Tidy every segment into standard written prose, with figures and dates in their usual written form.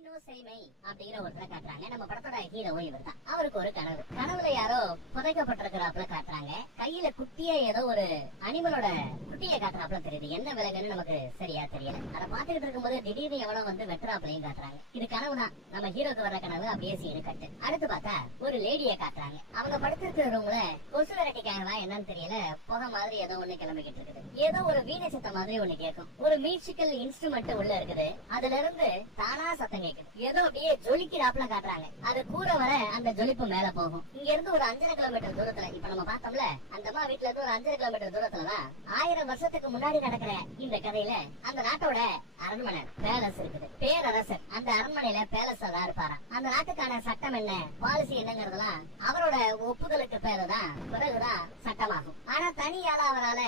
அபினோ செரிமை அப்படிங்கிற ஒருத்தரை காட்டுறாங்க. நம்ம படத்தோட ஹீரோ இவர் தான். அவருக்கு ஒரு கனவு. கனவுல யாரோ புதைக்கப்பட்டிருக்கிறாப்புல காட்டுறாங்க. கையில குட்டிய ஏதோ ஒரு அனிமலோட குட்டியை காட்டுறாப்புல தெரியுது. என்ன விலங்குன்னு நமக்கு சரியா தெரியல. அதை பாத்துக்கிட்டு இருக்கும்போது திடீர்னு எவ்வளவு வந்து வெட்டுறாப்புலையும் காட்டுறாங்க. இது கனவு தான். நம்ம ஹீரோக்கு வர்ற கனவு அப்படியே சீனு கட்டு. அடுத்து பார்த்தா ஒரு லேடிய காட்டுறாங்க. அவங்க படுத்திருக்கிற ரூம்ல கொசு விரட்டிக்காங்களா என்னன்னு தெரியல, புகை மாதிரி ஏதோ ஒண்ணு கிளம்பிக்கிட்டு இருக்குது. ஏதோ ஒரு வீணை சத்தம் மாதிரி ஒண்ணு கேட்கும். ஒரு மியூசிக்கல் இன்ஸ்ட்ருமெண்ட் உள்ள இருக்குது. அதுல இருந்து தானா சத்தம் கேக்குது. ஏதோ அப்படியே ஜொலிக்கிறாப்புல காட்டுறாங்க. அது கூற வர அந்த ஜொலிப்பு மேல போகும். இங்க இருந்து ஒரு 5 கிலோமீட்டர் தூரத்துல, இப்ப நம்ம பார்த்தோம்ல அந்த அம்மா வீட்டுல இருந்து ஒரு 5 கிலோமீட்டர் தூரத்துலதான் 1000 வருஷத்துக்கு முன்னாடி நடக்கிற இந்த கதையில அந்த நாட்டோட அரண்மனை பேலஸ் இருக்குது. பேரரசர் அந்த அரண்மனையில பேலஸ் தான் இருப்பாராம். அந்த நாட்டுக்கான சட்டம் என்ன, பாலிசி என்னங்கறதெல்லாம் அவரோட ஒப்புதலுக்கு பேருதான் பிறகுதான் சட்டமாகும். ஆனா தனியால அவரால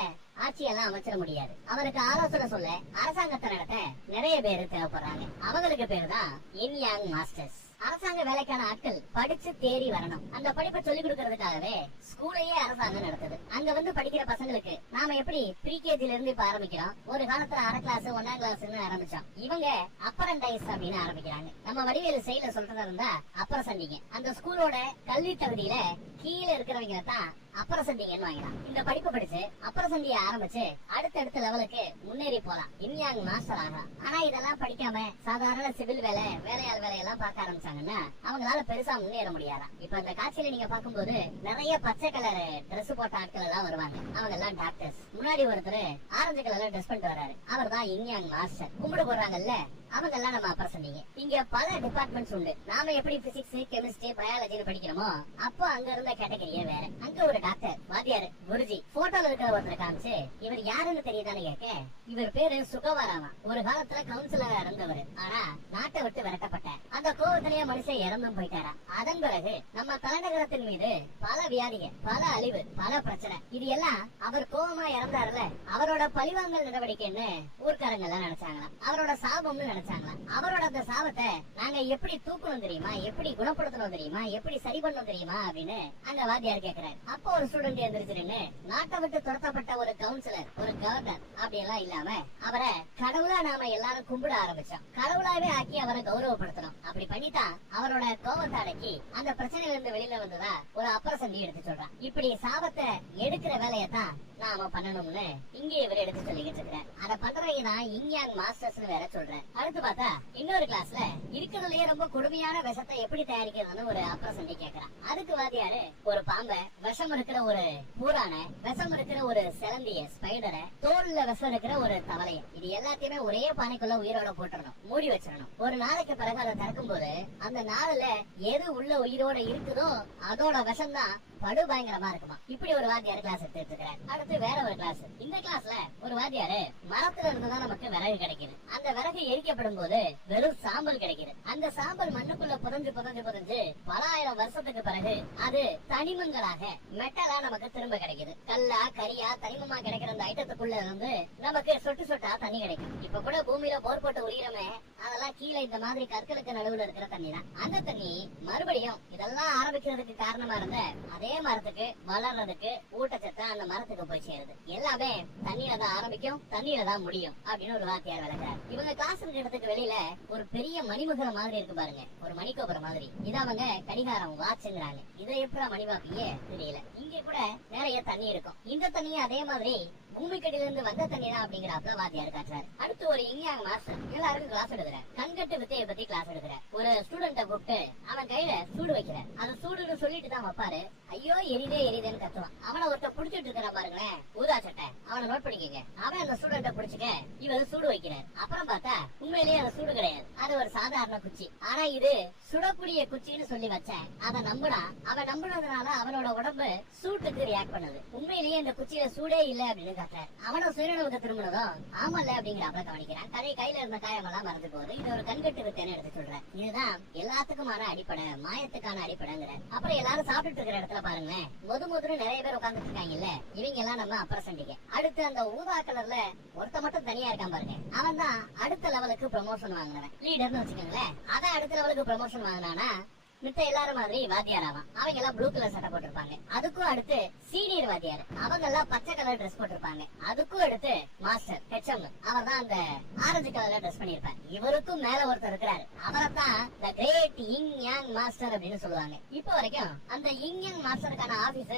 ஆட்சியெல்லாம் அமைச்சிட முடியாது. அவருக்கு ஆலோசனை சொல்ல அரசாங்கத்தை நடத்த நிறைய பேரு தேவைப்படுறாங்க. அவங்களுக்கு பேருதான் இன் யாங் மாஸ்டர்ஸ். அரசாங்க வேலைக்கான ஆட்கள் படிச்சு தேறி வரணும். அந்த படிப்பை சொல்லிக் கொடுக்கறதுக்காகவே ஸ்கூலையே அரசாங்கம் நடத்துது. அங்க வந்து படிக்கிற பசங்களுக்கு நாம எப்படி ப்ரீகேஜில இருந்து இப்ப ஆரம்பிக்கிறோம். ஒரு காலத்துல 1/2 கிளாஸ் 1ஆம் கிளாஸ் ஆரம்பிச்சோம். இவங்க அப்பரண்டைஸ் அப்படின்னு ஆரம்பிக்கிறாங்க. நம்ம வடிவேலு செயல சொல்றதா இருந்தா அப்பரசண்டிங்க. அந்த ஸ்கூலோட கல்வி தகுதியில கீழே இருக்கிறவங்க தான் அப்பரசண்டிங்கன்னு வாங்கலாம். இந்த படிப்பு படிச்சு அப்பரசண்டிய ஆரம்பிச்சு அடுத்தடுத்த லெவலுக்கு முன்னேறி போலாம். இன்யாங் மாஸ்டர் ஆகலாம். ஆனா இதெல்லாம் படிக்காம சாதாரண சிவில் வேலையாள் வேலையெல்லாம் பார்க்க ஆரம்பிச்சாங்கன்னா அவங்களால பெருசா முன்னேற முடியாதான். இப்ப இந்த காட்சியில நீங்க பாக்கும்போது நிறைய பச்சை கலர் டிரெஸ் போட்ட ஆட்கள் எல்லாம் வருவாங்க. அவங்க எல்லாம் டாக்டர்ஸ். முன்னாடி ஒருத்தர் ஆரஞ்சு கலர்ல ட்ரெஸ் பண்ணிட்டு வர்றாரு. அவர் தான் இன்யாங் மாஸ்டர். கும்பிடு போடுறாங்கல்ல அவங்க எல்லாம் நம்ம அப்பரசண்டிங்க. இங்க பல டிபார்ட்மெண்ட்ஸ் உண்டு. நாம எப்படி பிசிக்ஸ் கெமிஸ்ட்ரி பயாலஜின்னு படிக்கிறோமோ அப்போ அங்க இருந்த கேட்டகரியே வேற. அங்க ஒரு டாக்டர் வாத்தியாரு குருஜி போட்டோல இருக்கிற ஒருத்தர் காமிச்சு இவர் யாருன்னு தெரியுதான்னு கேட்க இவர் பேரு சுகவராமா. ஒரு காலத்துல கவுன்சிலரா இருந்தவர். ஆனா நாட்டை விட்டு விரட்டப்பட்ட அந்த கோவத்திலேயே மனுஷன் இறந்தும் போயிட்டாரா. அதன் பிறகு நம்ம தலைநகரத்தின் மீது பல வியாதிகள், பல அழிவு, பல பிரச்சனை. இது எல்லாம் அவர் கோவமா இறந்தாருல அவரோட பழிவாங்கல் நடவடிக்கைன்னு ஊர்க்காரங்க எல்லாம் நினைச்சாங்களாம். அவரோட சாபம்னு நினைச்சாங்களாம். அவரோட அந்த சாபத்தை நாங்க எப்படி தூக்கணும் தெரியுமா, எப்படி குணப்படுத்தணும் தெரியுமா, எப்படி சரி பண்ணணும் தெரியுமா அப்படின்னு அங்க வாத்தியார் கேக்குறாரு. அப்போ ஒரு ஸ்டூடெண்ட் எந்திரிச்சிருன்னு நாட்டை விட்டு துரத்தப்பட்ட ஒரு கவுன்சிலர், ஒரு கவர்னர் அப்படி எல்லாம் இல்லாம அவரை கடவுளா நாம எல்லாரும் கும்பிட ஆரம்பிச்சோம். கடவுளாவே ஆக்கி அவரை கௌரவப்படுத்தணும். அப்படி பண்ணித்தான் அவரோட கோபத்தை அடக்கி அந்த பிரச்சனையில இருந்து வெளியில வந்ததா ஒரு அப்பரசண்டி எடுத்து சொல்றான். இப்படி சாபத்தை எடுக்கிற வேலையத்தான் நாம பண்ணணும்னு இங்கே இவர் எடுத்து சொல்லிக்கிட்டு இருக்கிறார். அதை பண்றவங்க தான் இன்யாங் மாஸ்டர்ஸ் வேற சொல்றேன். அடுத்து பார்த்தா இன்னொரு கிளாஸ்ல இருக்கிறதுலயே ரொம்ப கொடுமையான விஷத்தை எப்படி தயாரிக்கிறதுன்னு ஒரு அப்பரசண்டி கேக்குறான். அதுக்கு வாத்தியாரு ஒரு பாம்பை, விஷம் இருக்கிற ஒரு பூரான, விஷம் இருக்கிற ஒரு சிலந்திய ஸ்பைடரை, தோல்ல விஷம் இருக்கிற ஒரு தவளைய, இது எல்லாத்தையுமே ஒரே பானைக்குள்ள உயிரோட போட்டுறணும், மூடி வச்சிடணும். ஒரு நாளைக்கு பிறகு அதை திறக்கும் போது அந்த நாளுல எது உள்ள உயிரோட இருக்குதோ அதோட விஷம் தான் படு பயங்கரமா இருக்குமா. இப்படி ஒரு வாத்தியார் கிளாஸ் எடுத்துட்டு இருக்கிறார். அடுத்து வேற ஒரு கிளாஸ். இந்த கிளாஸ்ல ஒரு வாத்தியாரு மரத்துல இருந்துதான் நமக்கு விறகு கிடைக்குது. அந்த விறகு எரிக்கப்படும் போது வெறும் சாம்பல் கிடைக்குது. அந்த சாம்பல் மண்ணுக்குள்ள புதஞ்சு புதஞ்சு புதஞ்சு பல ஆயிரம் வருஷத்துக்கு பிறகு அது தனிமங்களாக மெட்டலா நமக்கு திரும்ப கிடைக்குது. கல்லா கரியா தனிமமா கிடைக்கிற அந்த ஐட்டத்துக்குள்ள இருந்து நமக்கு சொட்டு சொட்டா தண்ணி கிடைக்கும். இப்ப கூட பூமியில போர் போட்டு உரிகிறமே அதெல்லாம் கீழே இந்த மாதிரி கற்களுக்கு நடுவுல இருக்கிற தண்ணி தான். அந்த தண்ணி மறுபடியும் இதெல்லாம் ஆரம்பிக்கிறதுக்கு காரணமா இருந்த அதே மரத்துக்கு வளர்றதுக்கு ஊட்டச்சத்து அந்த மரத்துக்கு போய் சேருது. எல்லாமே தண்ணியில தான் ஆரம்பிக்கும், தண்ணியில தான் முடியும் அப்படின்னு ஒரு வாத்தியார் விளக்குறாரு. இவங்க கிளாஸ் இடத்துக்கு வெளியில ஒரு பெரிய மணிமகுடம் மாதிரி இருக்கு பாருங்க, ஒரு மணிக்கோபுரம் மாதிரி. இத அவங்க கடிகாரம் வாட்சுங்கிறாங்க. இதை எப்படி மணிவாப்பியே தெரியல. இங்க கூட நிறைய தண்ணி இருக்கும். இந்த தண்ணியை அதே மாதிரி பூமிக்கடியில இருந்து வந்த தண்ணி தான் அப்படிங்கிறப்ப வாத்தியார் காட்டுறாரு. அடுத்து ஒரு இன்யாங் மாஸ்டர் எல்லாருக்கும் கிளாஸ் எடுக்கிறார். கண்கட்டு வித்தையை பத்தி கிளாஸ் எடுக்கிறார். ஒரு ஸ்டூடெண்ட கூப்பிட்டு அவன் கையில சூடு வைக்கிறார். அதை சூடுன்னு சொல்லிட்டு தான் வைப்பாரு. ஐயோ எரிதே எரிதேன்னு கத்துவான். அவனை ஒருத்தர் புடிச்சிட்டு இருக்கிற பாருங்களேன், ஊதா சட்டை. அவனை நோட் பண்ணிக்கங்க. அவன் அந்த ஸ்டூடெண்ட புடிச்சுக்க இவர் சூடு வைக்கிறார். அப்புறம் பார்த்தா உண்மையிலேயே அது சூடு கிடையாது, அது ஒரு சாதாரண குச்சி. ஆனா இது சுடக்கூடிய குச்சின்னு சொல்லி வச்சேன். அதை நம்பினா அவன் நம்பினதுனால அவனோட உடம்பு சூட்டுக்கு ரியாக்ட் பண்ணுது. உண்மையிலேயே இந்த குச்சியில சூடே இல்ல அப்படின்னு காட்டுறாரு. அவனை சுயநலவுக்கு திரும்பினதும் ஆமல்ல அப்படிங்கிறப்ப கவனிக்கிறான். கையில இருந்த காயமெல்லாம் மறந்து போகுது. இது ஒரு கண்கட்டு வித்தைன்னு எடுத்து சொல்றேன். இதுதான் எல்லாத்துக்குமான அடிப்படை, மாயத்துக்கான அடிப்படைங்கிற. அப்புறம் எல்லாரும் சாப்பிட்டு இருக்கிற இடத்துல பாருங்களேன், முதுமுதுன்னு நிறைய பேர் உட்கார்ந்துட்டு இருக்காங்க இல்ல, இவங்க எல்லாம் நம்ம அப்பரசண்டிங்க. அடுத்து அந்த ஊதா கலர்ல ஒருத்த மட்டும் தனியா இருக்கான் பாருங்க, அவன் தான் அடுத்த லெவலுக்கு ப்ரமோஷன் வாங்கினவன், லீடர்னு வச்சுக்கோங்களேன். அதான் அடுத்த லெவலுக்கு ப்ரமோஷன் வாங்கினானா மித்த எல்லாரும் மாதிரி வாத்தியார் ஆவான். அவங்க எல்லாம் ப்ளூ கலர் சட்டை போட்டிருப்பாங்க. அதுக்கும் அடுத்து சீனியர் வாத்தியார், அவங்க எல்லாம் பச்சை கலர் ட்ரெஸ் போட்டிருப்பாங்க. அதுக்கும் அடுத்து மாஸ்டர் ஹெச்எம், அவர் தான் அந்த ஆரஞ்சு கலர்ல ட்ரெஸ் பண்ணிருப்பார். இவருக்கும் மேல ஒருத்தர் இருக்கிறாரு, அவரைத்தான் த கிரேட் இங் யாங் மாஸ்டர் அப்படின்னு சொல்லுவாங்க. இப்ப வரைக்கும் அந்த இங் யாங் மாஸ்டருக்கான ஆபீஸ்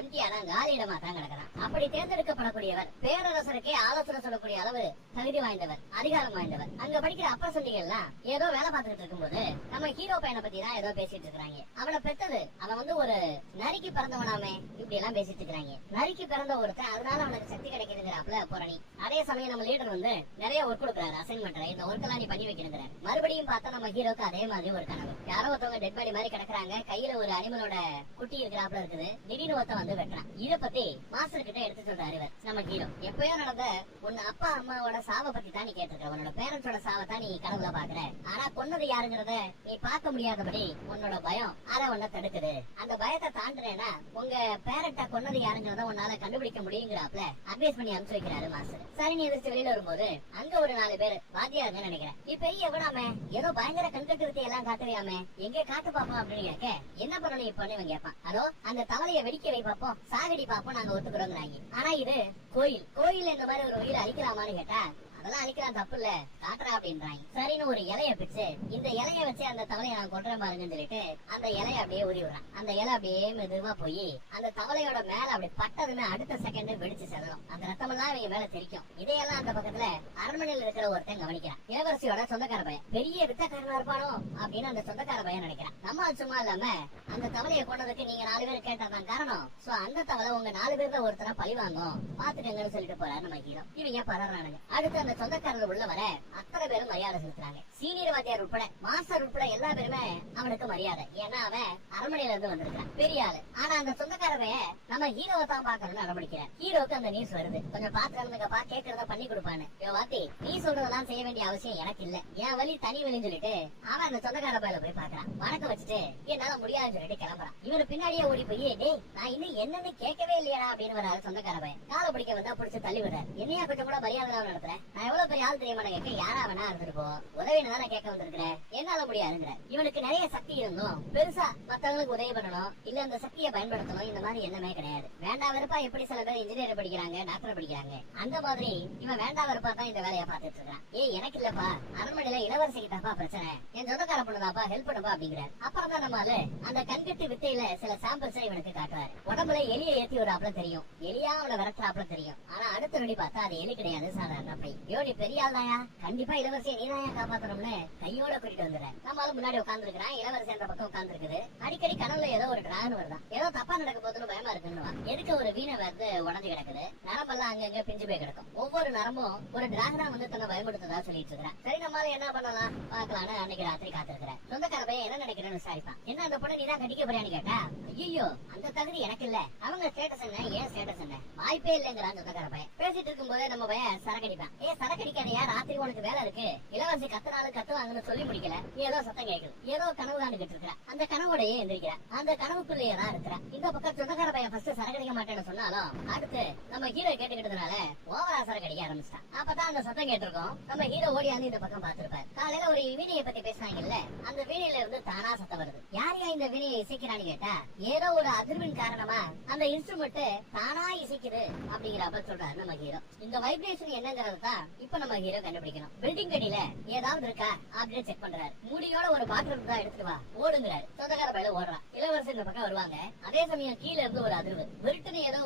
எம்டியா தான், காலியிடமா தான் கிடக்கிறான். அப்படி தேர்ந்தெடுக்கப்படக்கூடியவர் பேரரசருக்கே ஆலோசனை சொல்லக்கூடிய அளவு தகுதி வாய்ந்தவர், அதிகாரம் வாய்ந்தவர். அங்க படிக்கிற அப்பா சொன்னிகள்லாம் ஏதோ வேலை பார்த்துட்டு இருக்கும்போது நம்ம ஹீரோ பையனை பத்தி தான் ஏதோ பேசிட்டு இருக்காங்க. அவனை பெத்தது அவன் வந்து ஒரு நரிக்கு பிறந்தவனாமே, இப்படி எல்லாம் பேசிட்டு இருக்காங்க. நரிக்கு பிறந்த ஒருத்தன், அதனால அவனுக்கு சக்தி கிடைக்குதுங்கிறாப்ல புரணி. அதே சமயம் நம்ம லீடர் வந்து நிறைய ஒர்க் கொடுக்குறாரு, அசைன்மெண்ட், இந்த ஒர்க் எல்லாம் நீ பண்ணி வைக்கணுங்கிறாரு. மறுபடியும் பார்த்தா நம்ம ஹீரோக்கு அதே மாதிரி ஒரு கனவு. யாரோ ஒருத்தவங்க டெட் பாடி மாதிரி கிடக்குறாங்க, கையில ஒரு அனிமலோட குட்டி இருக்கிறாப்ல இருக்குது. திடீர்னு ஒருத்தன் வந்து வெட்டுறான். இத பத்தி மாஸ்டர் கிட்ட எடுத்து சொல்றாரு இவர், நம்ம ஹீரோ. எப்பயோ நடந்த உன் அப்பா அம்மாவோட சாவை பத்தி தான் நீ கேட்டிருக்க, உன்னோட பேரண்ட்ஸோட சாவை தான் நீ கனவுல பாக்குற. ஆனா கொன்னது யாருங்கிறத நீ பார்க்க முடியாதபடி உன்னோட பயம் அதை உன்ன தடுக்குது. அந்த பயத்தை தாண்டுறேன்னா உங்க பேரண்ட கொன்னது யாருங்கிறத உன்னால கண்டுபிடிக்க முடியுங்கிறாப்ல அட்வைஸ் பண்ணி அனுப்பிச்சு வைக்கிறாரு மாஸ்டர். சரி, நீ எதிர்த்து வெளியில வரும்போது அங்க ஒரு 4 பேர் வாத்தியாருன்னு நினைக்கிறேன். நீ பெரிய எவனாமே, ஏதோ பயங்கர கண்கட்டு வித்தை எல்லாம் காட்டுறியாமே, எங்க காட்டு பாப்போம் அப்படின்னு கேட்க, என்ன பண்ணணும் இப்பன்னு இவன் கேட்பான். அதோ அந்த தவளைய வெடிக்க வை பாப்போம், சாகடி பாப்போம், நாங்க ஒத்துக்கிறோங்கிறாங்க. ஆனா இது கோயில் இந்த மாதிரி ஒரு உயிரை அழிக்கலாமான்னு கேட்டா, அதெல்லாம் அழிக்கலாம், தப்பு இல்ல, காட்டுறா அப்படின்றாங்க. சரின்னு ஒரு இலைய பிச்சு, இந்த இலைய வச்சு அந்த தவளையை நான் கொல்றேன் பாருங்கன்னு சொல்லிட்டு அந்த இலைய அப்படியே ஊறி விடுறான். அந்த இலை அப்படியே மெதுவா போய் அந்த தவளையோட மேல அப்படி பட்டதுன்னு அடுத்த செகண்ட் வெடிச்சு செதறும். அந்த ரத்தம் எல்லாம் இவங்க மேல தெரிக்கும். இதையெல்லாம் அந்த பக்கத்துல அரண்மனையில் இருக்கிற ஒருத்தன் கவனிக்கிறான். இளவரசியோட சொந்தக்கார பையன், பெரிய வித்தக்காரனா இருப்பானோ அப்படின்னு அந்த சொந்தக்கார பையன் நினைக்கிறான். நம்ம சும்மா இல்லாம அந்த தவளையை கொண்டதுக்கு நீங்க 4 பேர் கேட்டதான் காரணம், சோ அந்த தவளை உங்க 4 பேர்ல ஒருத்தர பழி வாங்கும், பாத்துக்கங்கன்னு சொல்லிட்டு போறாரு நம்ம ஹீரோ. இவங்க பதறானுங்க. அடுத்து அந்த சொந்தக்காரர் உள்ள வர அத்தனை பேரும் மரியாதை செலுத்துறாங்க. சீனியர் வாத்தியார் உட்பட மாஸ்டர் உட்பட எல்லா பேருமே அவனுக்கு மரியாதை. ஏன்னா அவன் அரண்மனையில இருந்து வந்திருக்கான், பெரிய ஆளு. ஆனா அந்த சொந்தக்காரவே நம்ம ஹீரோவை தான் பாக்கணும்னு அடம்பிடிக்கிறான். ஹீரோக்கு அந்த நியூஸ் வருது, கொஞ்சம் பாத்துறதுக்கப்பா, கேட்கறத பண்ணி கொடுப்பான்னு. வாத்தி, நீ சொல்றதெல்லாம் செய்ய வேண்டிய அவசியம் எனக்கு இல்ல, என் வழி தனி வழின்னு சொல்லிட்டு அவன் அந்த சொந்தக்கார பையில போய் பாக்குறான். வணக்கம் வச்சுட்டு என்னால முடியாதுன்னு சொல்லிட்டு கிளம்புறான். இவரு பின்னாடியே ஓடி போய், டேய் நான் இன்னும் என்னன்னு கேட்கவே இல்லையா அப்படின்னு வராரு சொந்தக்கார பையன். காலை பிடிக்க வந்தா பிடிச்சு தள்ளி விடுறாரு. என்னையா கொஞ்சம் கூட மரியாதை நடத்துறேன், நான் எவ்வளவு பெரிய ஆள் தெரியுமா கேட்க, யாரா வேணா இருந்துட்டு போ, உதவினா கேட்க வந்திருக்கிறேன், என்னால முடியாதுங்கிற. இவனுக்கு நிறைய சக்தி இருந்தும் பெருசா மத்தவங்களுக்கு உதவி பண்ணணும், இல்ல அந்த சக்தியை பயன்படுத்தணும், இந்த மாதிரி எண்ணமே கிடையாது. வேண்டாம் வெறுப்பா எப்படி சில பேர் இன்ஜினியர் படிக்கிறாங்க, டாக்டர் படிக்கிறாங்க, அந்த மாதிரி இவன் வேண்டாம் வெறுப்பா தான் இந்த வேலையை பார்த்துட்டு இருக்கான். எனக்கு இல்லப்பா, அரண்மனையில இளவரசிக்கு தாப்பா பிரச்சனை, என் சொந்தக்கார பொண்ணுதாப்பா, ஹெல்ப் பண்ணுப்பா அப்படிங்கிறார். அப்புறம் தான் நம்மால அந்த கண்கட்டு வித்தையில சில சாம்பிள்ஸ் இவனுக்கு காட்டுவாரு. உடம்புல எலியை ஏத்தி ஒரு ஆப்ல தெரியும், எலியா அவனை விரட்டுறாப்ல தெரியும். ஆனா அடுத்த நொடி பார்த்தா அது எலி கிடையாது, சாதாரண பை. யோடி பெரிய ஆள் தாயா, கண்டிப்பா இளவரசியை நீதாயா காப்பாத்தணும்னு கையோட கூட்டிட்டு வந்துடுறேன். நம்மளால முன்னாடி உட்கார்ந்து இருக்கிறான், இளவரசி அந்த பக்கம் உட்கார்ந்து இருக்குது. அடிக்கடி கனவுல ஏதோ ஒரு டிராகன் வருதான், ஏதோ தப்பா நடக்க போதுன்னு பயமா இருக்குன்னு எதுக்கு ஒரு வீணை வந்து உடஞ்சு கிடக்குது, நரம்பெல்லாம் அங்கங்க பிஞ்சு போய் கிடக்கும். ஒவ்வொரு நரம்பும் ஒரு டிராகனா வந்து தன்னை பயன்படுத்துறதா சொல்லிட்டு இருக்கிறேன். சரி, நம்மளால என்ன பண்ணலாம் பாக்கலான்னு அன்னைக்கு ராத்திரி காத்திருக்கிறேன். சொந்தக்கார பையன் என்ன நினைக்கிறேன்னு விசாரிப்பான். என்ன அந்த பொண்ணை நீதான் கட்டிக்க போறியான்னு கேட்டா, ஐயோ அந்த தகுதி எனக்கு இல்ல, அவங்க ஸ்டேட்டஸ் என்ன, ஏன் ஸ்டேட்டஸ் என்ன, வாய்ப்பே இல்லைங்கிறான் சொந்தக்கார பையன். பேசிட்டு இருக்கும் போதே நம்ம பையன் சரக்கடிப்பான். சரக்கடிக்காதையா, ராத்திரி உனக்கு வேலை இருக்கு, இளவரசி கத்துனாலும் கத்துவாங்கன்னு சொல்லி முடிக்கல, ஏதோ சத்தம் கேட்குது, ஏதோ கனவு காண்டுகிட்டு இருக்கிற, அந்த கனவோடையே எந்திரிக்கிற, அந்த கனவுக்குள்ளேயே தான் இருக்கிற. இந்த பக்கம் சொந்தக்கார பையன் ஃபர்ஸ்ட் சரக்கடிக்க மாட்டேன்னு சொன்னாலும் அடுத்து நம்ம ஹீரோ கேட்டுக்கிட்டதுனால ஓவரா சரக்கடிக்க ஆரம்பிச்சிட்டான். அப்பதான் அந்த சத்தம் கேட்டிருக்கோம். நம்ம ஹீரோ ஓடியாந்து இந்த பக்கம் பார்த்திருப்பாரு. காலையில ஒரு வீணையை பத்தி பேசினாங்கல்ல, அந்த வீணையில இருந்து தானா சத்தம் வருது. யாரையா இந்த வீணையை இசைக்கிறான்னு கேட்டா, ஏதோ ஒரு அதிர்வின் காரணமா அந்த இன்ஸ்ட்ருமெண்ட் தானா இசைக்குது அப்படிங்கிறப்ப சொல்றாரு நம்ம ஹீரோ. இந்த வைப்ரேஷன் என்னங்கிறது தான் இப்ப நம்ம ஹீரோ கண்டுபிடிக்கணும். பில்டிங் அடியில ஏதாவது இருக்கா அப்படின்னு செக் பண்றாரு. மூடியோட ஒரு பாட்டில் இருந்தா எடுத்துட்டு வா, ஓடுங்கிறாரு. சொந்தக்கார பையில ஓடுறான். இளவரசி இந்த பக்கம் வருவாங்க. அதே சமயம் கீழே இருந்து ஒரு அதிர்வு, விருட்டுன்னு ஏதோ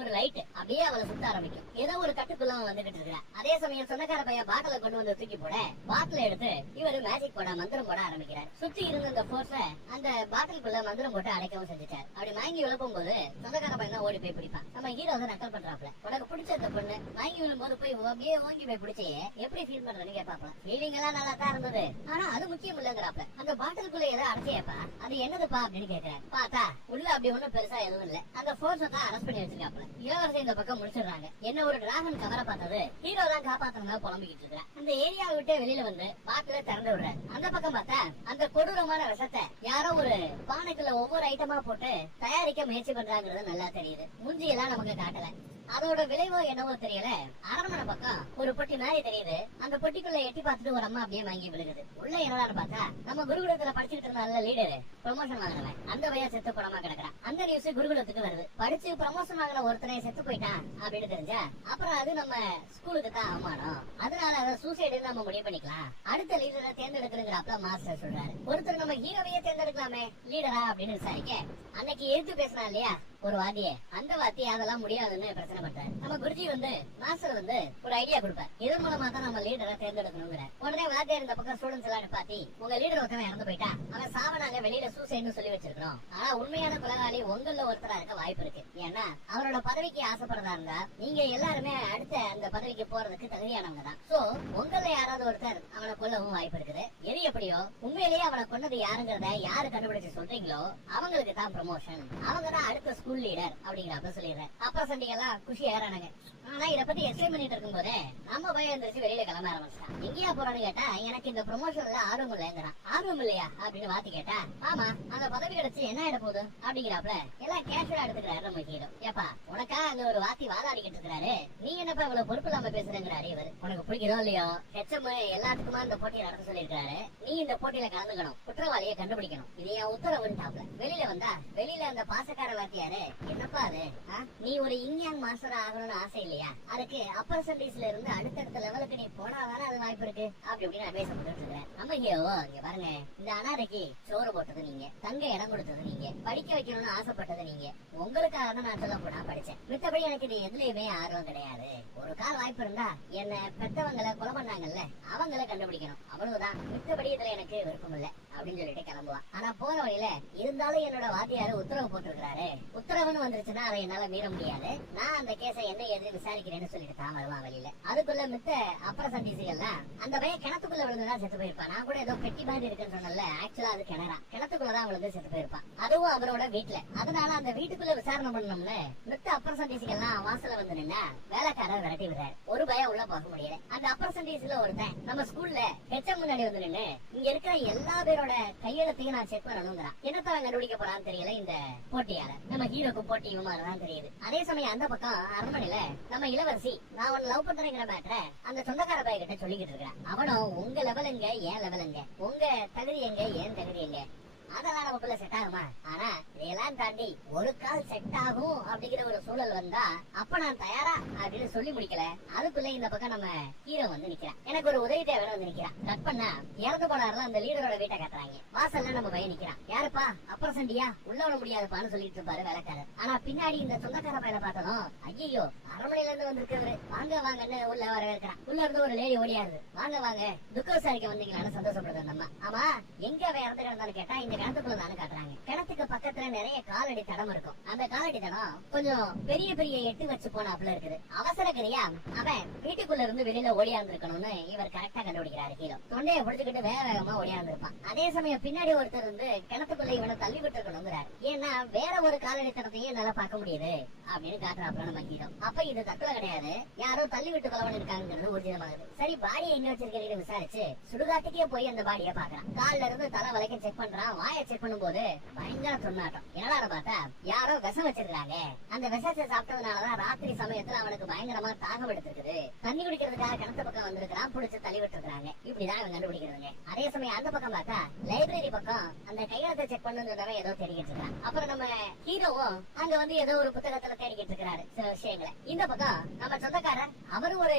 ஒரு லைட் அப்படியே அவளை சுத்த ஆரம்பிக்கும். ஏதோ ஒரு கட்டுக்குள்ள வந்துகிட்டு இருக்கிறான். அதே சமயம் சொந்தக்கார பையன் பாட்டில கொண்டு வந்து தூக்கி போட, பாட்டில எடுத்து இவரு மேஜிக் போட, மந்திரம் போட ஆரம்பிக்கிறார். சுத்தி இருந்த அந்த போர்ஸ அந்த பாட்டிலுக்குள்ள மந்திரம் போட்டு அடைக்கவும் செஞ்சுட்டார். அப்படி வாங்கி விழுப்பும் போது சொந்தக்கார பையன் தான் ஓடி போய் பிடிப்பான். நம்ம ஹீரோ வந்து நக்கல் பண்றாப்ல, உனக்கு பிடிச்ச இந்த பொண்ணு வாங்கி விழும் போது போய் அப்படியே ஓங்கி போய் பிடிச்சே எப்படி ஃபீல் பண்றதுன்னு கேட்பாப்ல. ஃபீலிங் எல்லாம் நல்லா தான் இருந்தது, ஆனா அது முக்கியம் இல்லங்கிறாப்ல. அந்த பாட்டிலுக்குள்ள ஏதோ அடைச்சியப்பா, அது என்னதுப்பா அப்படின்னு கேட்கிறேன். பார்த்தா உள்ள அப்படி ஒண்ணும் பெருசா எதுவும் இல்ல. அந்த போர்ஸ் தான் அரெஸ்ட் பண்ணி வச்சிருக்காப்ல. இளவரசி இந்த பக்கம் முடிச்சிடுறாங்க. என்ன ஒரு டிராகன் கவரை பார்த்தது ஹீரோ தான் காப்பாத்தனா புலம்பிக்கிட்டு இருக்கிறேன். அந்த ஏரியாவை விட்டு வெளியில வந்து பாட்டில திறந்து விடுற. அந்த பக்கம் பார்த்தா அந்த கொடூரமான விஷத்தை யாரோ ஒரு பானைக்குள்ள ஒவ்வொரு ஐட்டமா போட்டு தயாரிக்க முயற்சி பண்றாங்கிறது நல்லா தெரியுது. மூஞ்சி எல்லாம் நமக்கு காட்டல. அதோட விளைவோ என்னவோ தெரியல. அரண்மனை பக்கம் ஒரு பொட்டி மாதிரி தெரியுது. அந்த பொட்டிக்குள்ள எட்டி பார்த்துட்டு ஒரு அம்மா அப்படியே வாங்கி விழுகுது. உள்ள என்னடான்னு பார்த்தா நம்ம குருகுலத்துல படிச்சுட்டு இருந்த லீடர் ப்ரமோஷன் வாங்கினவன் அந்த பையன் செத்து படமா கிடக்குறான். அந்த நியூஸ் குருகுலத்துக்கு வருது. படிச்சு ப்ரமோஷன் வாங்கின ஒருத்தனை செத்து போயிட்டான் அப்படின்னு தெரிஞ்சா அப்புறம் அது நம்ம ஸ்கூலுக்கு தான் அவமானம். அதனால அதை சூசைடு நம்ம முடிவு பண்ணிக்கலாம். அடுத்த லீடரை தேர்ந்தெடுக்கிறப்ப மாஸ்டர் சொல்றாரு, ஒருத்தர் நம்ம ஹீரோவையே தேர்ந்தெடுக்கலாமே லீடரா அப்படின்னு விசாரிக்க அன்னைக்கு எடுத்து பேசினா இல்லையா ஒரு வாத்தியே, அந்த வாத்தி அதெல்லாம் முடியாதுன்னு பிரச்சனை பண்றாரு. நம்ம குருஜி மாஸ்டர் ஒரு ஐடியா கொடுப்பார். இதன் மூலமா தான் நம்ம லீடரை தேர்ந்தெடுக்கணுங்கிற. உடனே வாத்தியார் இந்த பக்கம் ஸ்டூடெண்ட்ஸ் எல்லாம் பாத்தி, உங்க லீடர் ஒருத்தவன் இறந்து போயிட்டா அவன் சாவனாங்க வெளியில சூசைன்னு சொல்லி வச்சிருக்கோம். ஆனா உண்மையான கொலகாளி உங்கள ஒருத்தரா இருக்க வாய்ப்பு இருக்கு. ஏன்னா அவரோட பதவிக்கு ஆசைப்படுறதா இருந்தா நீங்க எல்லாருமே அடுத்த அந்த பதவிக்கு போறதுக்கு தகுதியானவங்க தான். சோ உங்கள யாராவது ஒருத்தர் அவனை கொல்லவும் வாய்ப்பு இருக்குது. எது எப்படியோ உண்மையிலேயே அவனை கொன்னது யாருங்கிறத யாரு கண்டுபிடிச்சு சொல்றீங்களோ அவங்களுக்கு தான் ப்ரமோஷன். அவங்க தான் அடுத்த ஸ்கூல் லீடர் அப்படிங்கிறப்ப சொல்லிடுறேன். அப்ப சண்டிகெல்லாம் குஷி ஏறானுங்க. ஆனா இத பத்தி எக்ஸ்பிளைன் பண்ணிட்டு இருக்கும் போதே நம்ம பையன் எந்திரிச்சு வெளியில கிளம்ப ஆரம்பிச்சான். எங்கேயா போறான்னு கேட்டா எனக்கு இந்த ப்ரமோஷன்ல ஆர்வம் இல்லைங்கிறான். ஆர்வம் இல்லையா அப்படின்னு வாத்தி கேட்டா, ஆமா அந்த பதவி கிடைச்சு என்ன ஆயிட போகுது அப்படிங்கிறாப்ல எல்லாம் கேஷுவலா எடுத்துக்கிறாரு நம்ம ஹீரோ. ஏப்பா உனக்கா அங்க ஒரு வாத்தி வாதாடிக்கிட்டு இருக்கிறாரு, நீ என்னப்பா இவ்வளவு பொறுப்பு இல்லாம பேசுறேங்கிறாரு இவர். உனக்கு பிடிக்கிறோ இல்லையோ ஹெச்எம் எல்லாத்துக்குமா இந்த போட்டியை நடத்த சொல்லியிருக்காரு. நீ இந்த போட்டியில கலந்துக்கணும், குற்றவாளியை கண்டுபிடிக்கணும், இது என் உத்தரவுட்டாப்ல. வெளியில வந்தா வெளியில அந்த பாசக்கார வாத்தியாரு, என்னப்பா அது நீ ஒரு இன்யாங் மாஸ்டர் ஆகணும்னு ஆசை இல்லையா, அதுக்கு அப்பர் சண்டீஸ்ல இருந்து அடுத்தடுத்த லெவலுக்கு நீ போனாதானே அது வாய்ப்பு இருக்கு அப்படி அப்படின்னு பேசப்பட்டு இருக்கிறேன். நம்ம ஹீரோ இங்க பாருங்க, இந்த அனாதைக்கு சோறு போட்டது நீங்க, தங்க இடம் கொடுத்தது நீங்க, படிக்க வைக்கணும்னு ஆசைப்பட்டது நீங்க. உங்களுக்காக தான் நான் சொல்ல போனா படிச்சேன். மித்தபடி எனக்கு இது எதுலயுமே ஆர்வம் கிடையாது. ஒரு கால் வாய்ப்பு இருந்தா என்ன பெத்தவங்களை கொலை பண்ணாங்கல்ல அவங்களை கண்டுபிடிக்கணும், அவ்வளவுதான். மித்தபடி இதுல எனக்கு விருப்பம் இல்ல அப்படின்னு சொல்லிட்டு கிளம்புவான். ஆனா போற வழியில இருந்தாலும் என்னோட வாத்தியாரு உத்தரவு போட்டிருக்கிறாரு, உத்தரவுன்னு வந்துருச்சுன்னா அதை என்னால மீற முடியாது, நான் அந்த கேஸை என்ன ஏதுன்னு விசாரிக்கிறேன்னு சொல்லிட்டு தான் வருவான் வெளியில. அதுக்குள்ள மித்த அப்புறம் சண்டீசிகள்லாம் அந்த பையன் கிணத்துக்குள்ள விழுந்துதான் செத்து போயிருப்பான். நான் கூட ஏதோ பெட்டி மாதிரி இருக்குன்னு சொன்னல, ஆக்சுவலா அது கிணறா, கிணத்துக்குள்ளதான் விழுந்து செத்து போயிருப்பான். அதுவும் அவரோட வீட்டுல. அதனால அந்த வீட்டுக்குள்ள விசாரணை பண்ணணும்னு மித்த அப்புறம் சண்டீசிகள்லாம் வாசல வந்து நின்னா வேலைக்காரர் விரட்டி விடுறாரு. ஒரு பயம் உள்ள போக முடியல. அந்த அப்புறம் சண்டீஸ்ல ஒருத்தன் நம்ம ஸ்கூல்ல ஹெச்எம் முன்னாடி வந்து நின்னு இங்க இருக்கிற எல்லா பேரோட கையெழுத்தையும் நான் செக் பண்ணணுங்கிறான். என்னத்தான் கண்டுபிடிக்க போறான்னு தெரியல இந்த போட்டியால. நம்ம ஹீரோக்கு போட்டியும் தான் தெரியுது. அதே சமயம் அந்த பக்கம் அரண்மனையில நம்ம இளவரசி நான் உன்னை லவ் பண்றேங்கிற மேட்டரை அந்த சொந்தக்கார பைய கிட்ட சொல்லிக்கிட்டு இருக்கிறான். அவனும் உங்க லெவலுங்க ஏன் லெவலுங்க, உங்க தகுதி எங்க ஏன் தகுதி எங்க, அதெல்லாம் நமக்குள்ள செட் ஆகுமா? ஆனா இதெல்லாம் தாண்டி ஒரு கால் செட் ஆகும் அப்படிங்கிற ஒரு சூழல் வந்தா அப்ப நான் தயாரா அப்படின்னு சொல்லி முடிக்கல. அதுக்குள்ள இந்த பக்கம் நம்ம ஹீரோ வந்து நிக்கிறான். எனக்கு ஒரு உதவி தேவைன்னு வந்து நிக்கிறான். கட் பண்ணா இறந்து போனாருல அந்த லீடரோட வீட்டை காட்டுறாங்க. வாசல்ல நம்ம பையன் நிக்கிறான். யாருப்பா அப்புறம் சண்டியா உள்ள வர முடியாதுப்பான்னு சொல்லிட்டு இருப்பாரு வேலைக்காரர். ஆனா பின்னாடி இந்த சொந்தக்கார பையனை பார்த்ததும் ஐயோ அரண்மனையில இருந்து வந்திருக்கவரு வாங்க வாங்கன்னு உள்ள வரவேற்கிறான். உள்ள இருந்து ஒரு லேடி ஓடியாருது. வாங்க வாங்க துக்க விசாரிக்க வந்தீங்களான்னு சந்தோஷப்படுது அந்த அம்மா. ஆமா எங்க அவன் இறந்து கிடந்தான்னு கேட்டா இந்த கிணத்துக்குள்ளதான்னு காட்டுறாங்க. கிணத்துக்கு பக்கத்துல நிறைய காலடி தடம் இருக்கும். அந்த காலடி தடம் கொஞ்சம் பெரிய பெரிய எட்டு வச்சு போனாப்புல இருக்குது. அவசரகரியா அவன் வீட்டுக்குள்ள இருந்து வெளியில ஓடியாந்துருக்கணும்னு இவர் கரெக்டா கண்டுபிடிக்கிறாரு ஹீரோ. தொண்டையை பிடிச்சுக்கிட்டு வேக வேகமா ஓடியாந்துருப்பான். அதே சமயம் பின்னாடி ஒருத்தர் இருந்து கிணத்துக்குள்ள இவனை தள்ளி விட்டு இருக்கணுங்கிறாரு. ஏன்னா வேற ஒரு காலடி தடத்தையும் என்னால பார்க்க முடியுது அப்படின்னு காட்டுறாப்புல நம்ம ஹீரோ. அப்ப இது தட்டுல கிடையாது, யாரோ தள்ளி விட்டு கொலை பண்ணிருக்காங்கிறது ஊர்ஜிதமாகுது. சரி பாடியை எங்க வச்சிருக்கீங்கன்னு விசாரிச்சு சுடுகாட்டுக்கே போய் அந்த பாடியை பாக்குறான். கால்ல இருந்து தலை வரைக்கும் செக் பண்றான். வாயை செக் பண்ணும்போது பயங்கர சொன்னாட்டம். என்னடா பார்த்தா யாரோ விஷம் வச்சிருக்காங்க. அந்த விஷத்தை சாப்பிட்டதுனாலதான் ராத்திரி சமயத்துல அவனுக்கு பயங்கரமா தாகம் எடுத்திருக்குது. தண்ணி குடிக்கிறதுக்காக கிணத்து பக்கம் வந்திருக்கான், புடிச்சு தள்ளி விட்டு இருக்காங்க. இப்படிதான் இவன் கண்டுபிடிக்கிறதுங்க. அதே சமயம் அந்த பக்கம் பார்த்தா லைப்ரரி பக்கம் அந்த கையெழுத்தை செக் பண்ணுறவன் ஏதோ தேடிக்கிட்டு இருக்கான். அப்புறம் நம்ம ஹீரோவும் அங்க வந்து ஏதோ ஒரு புத்தகத்துல தேடிக்கிட்டு இருக்கிறாரு சில விஷயங்களை. இந்த பக்கம் நம்ம சொந்தக்காரர் அவரு ஒரு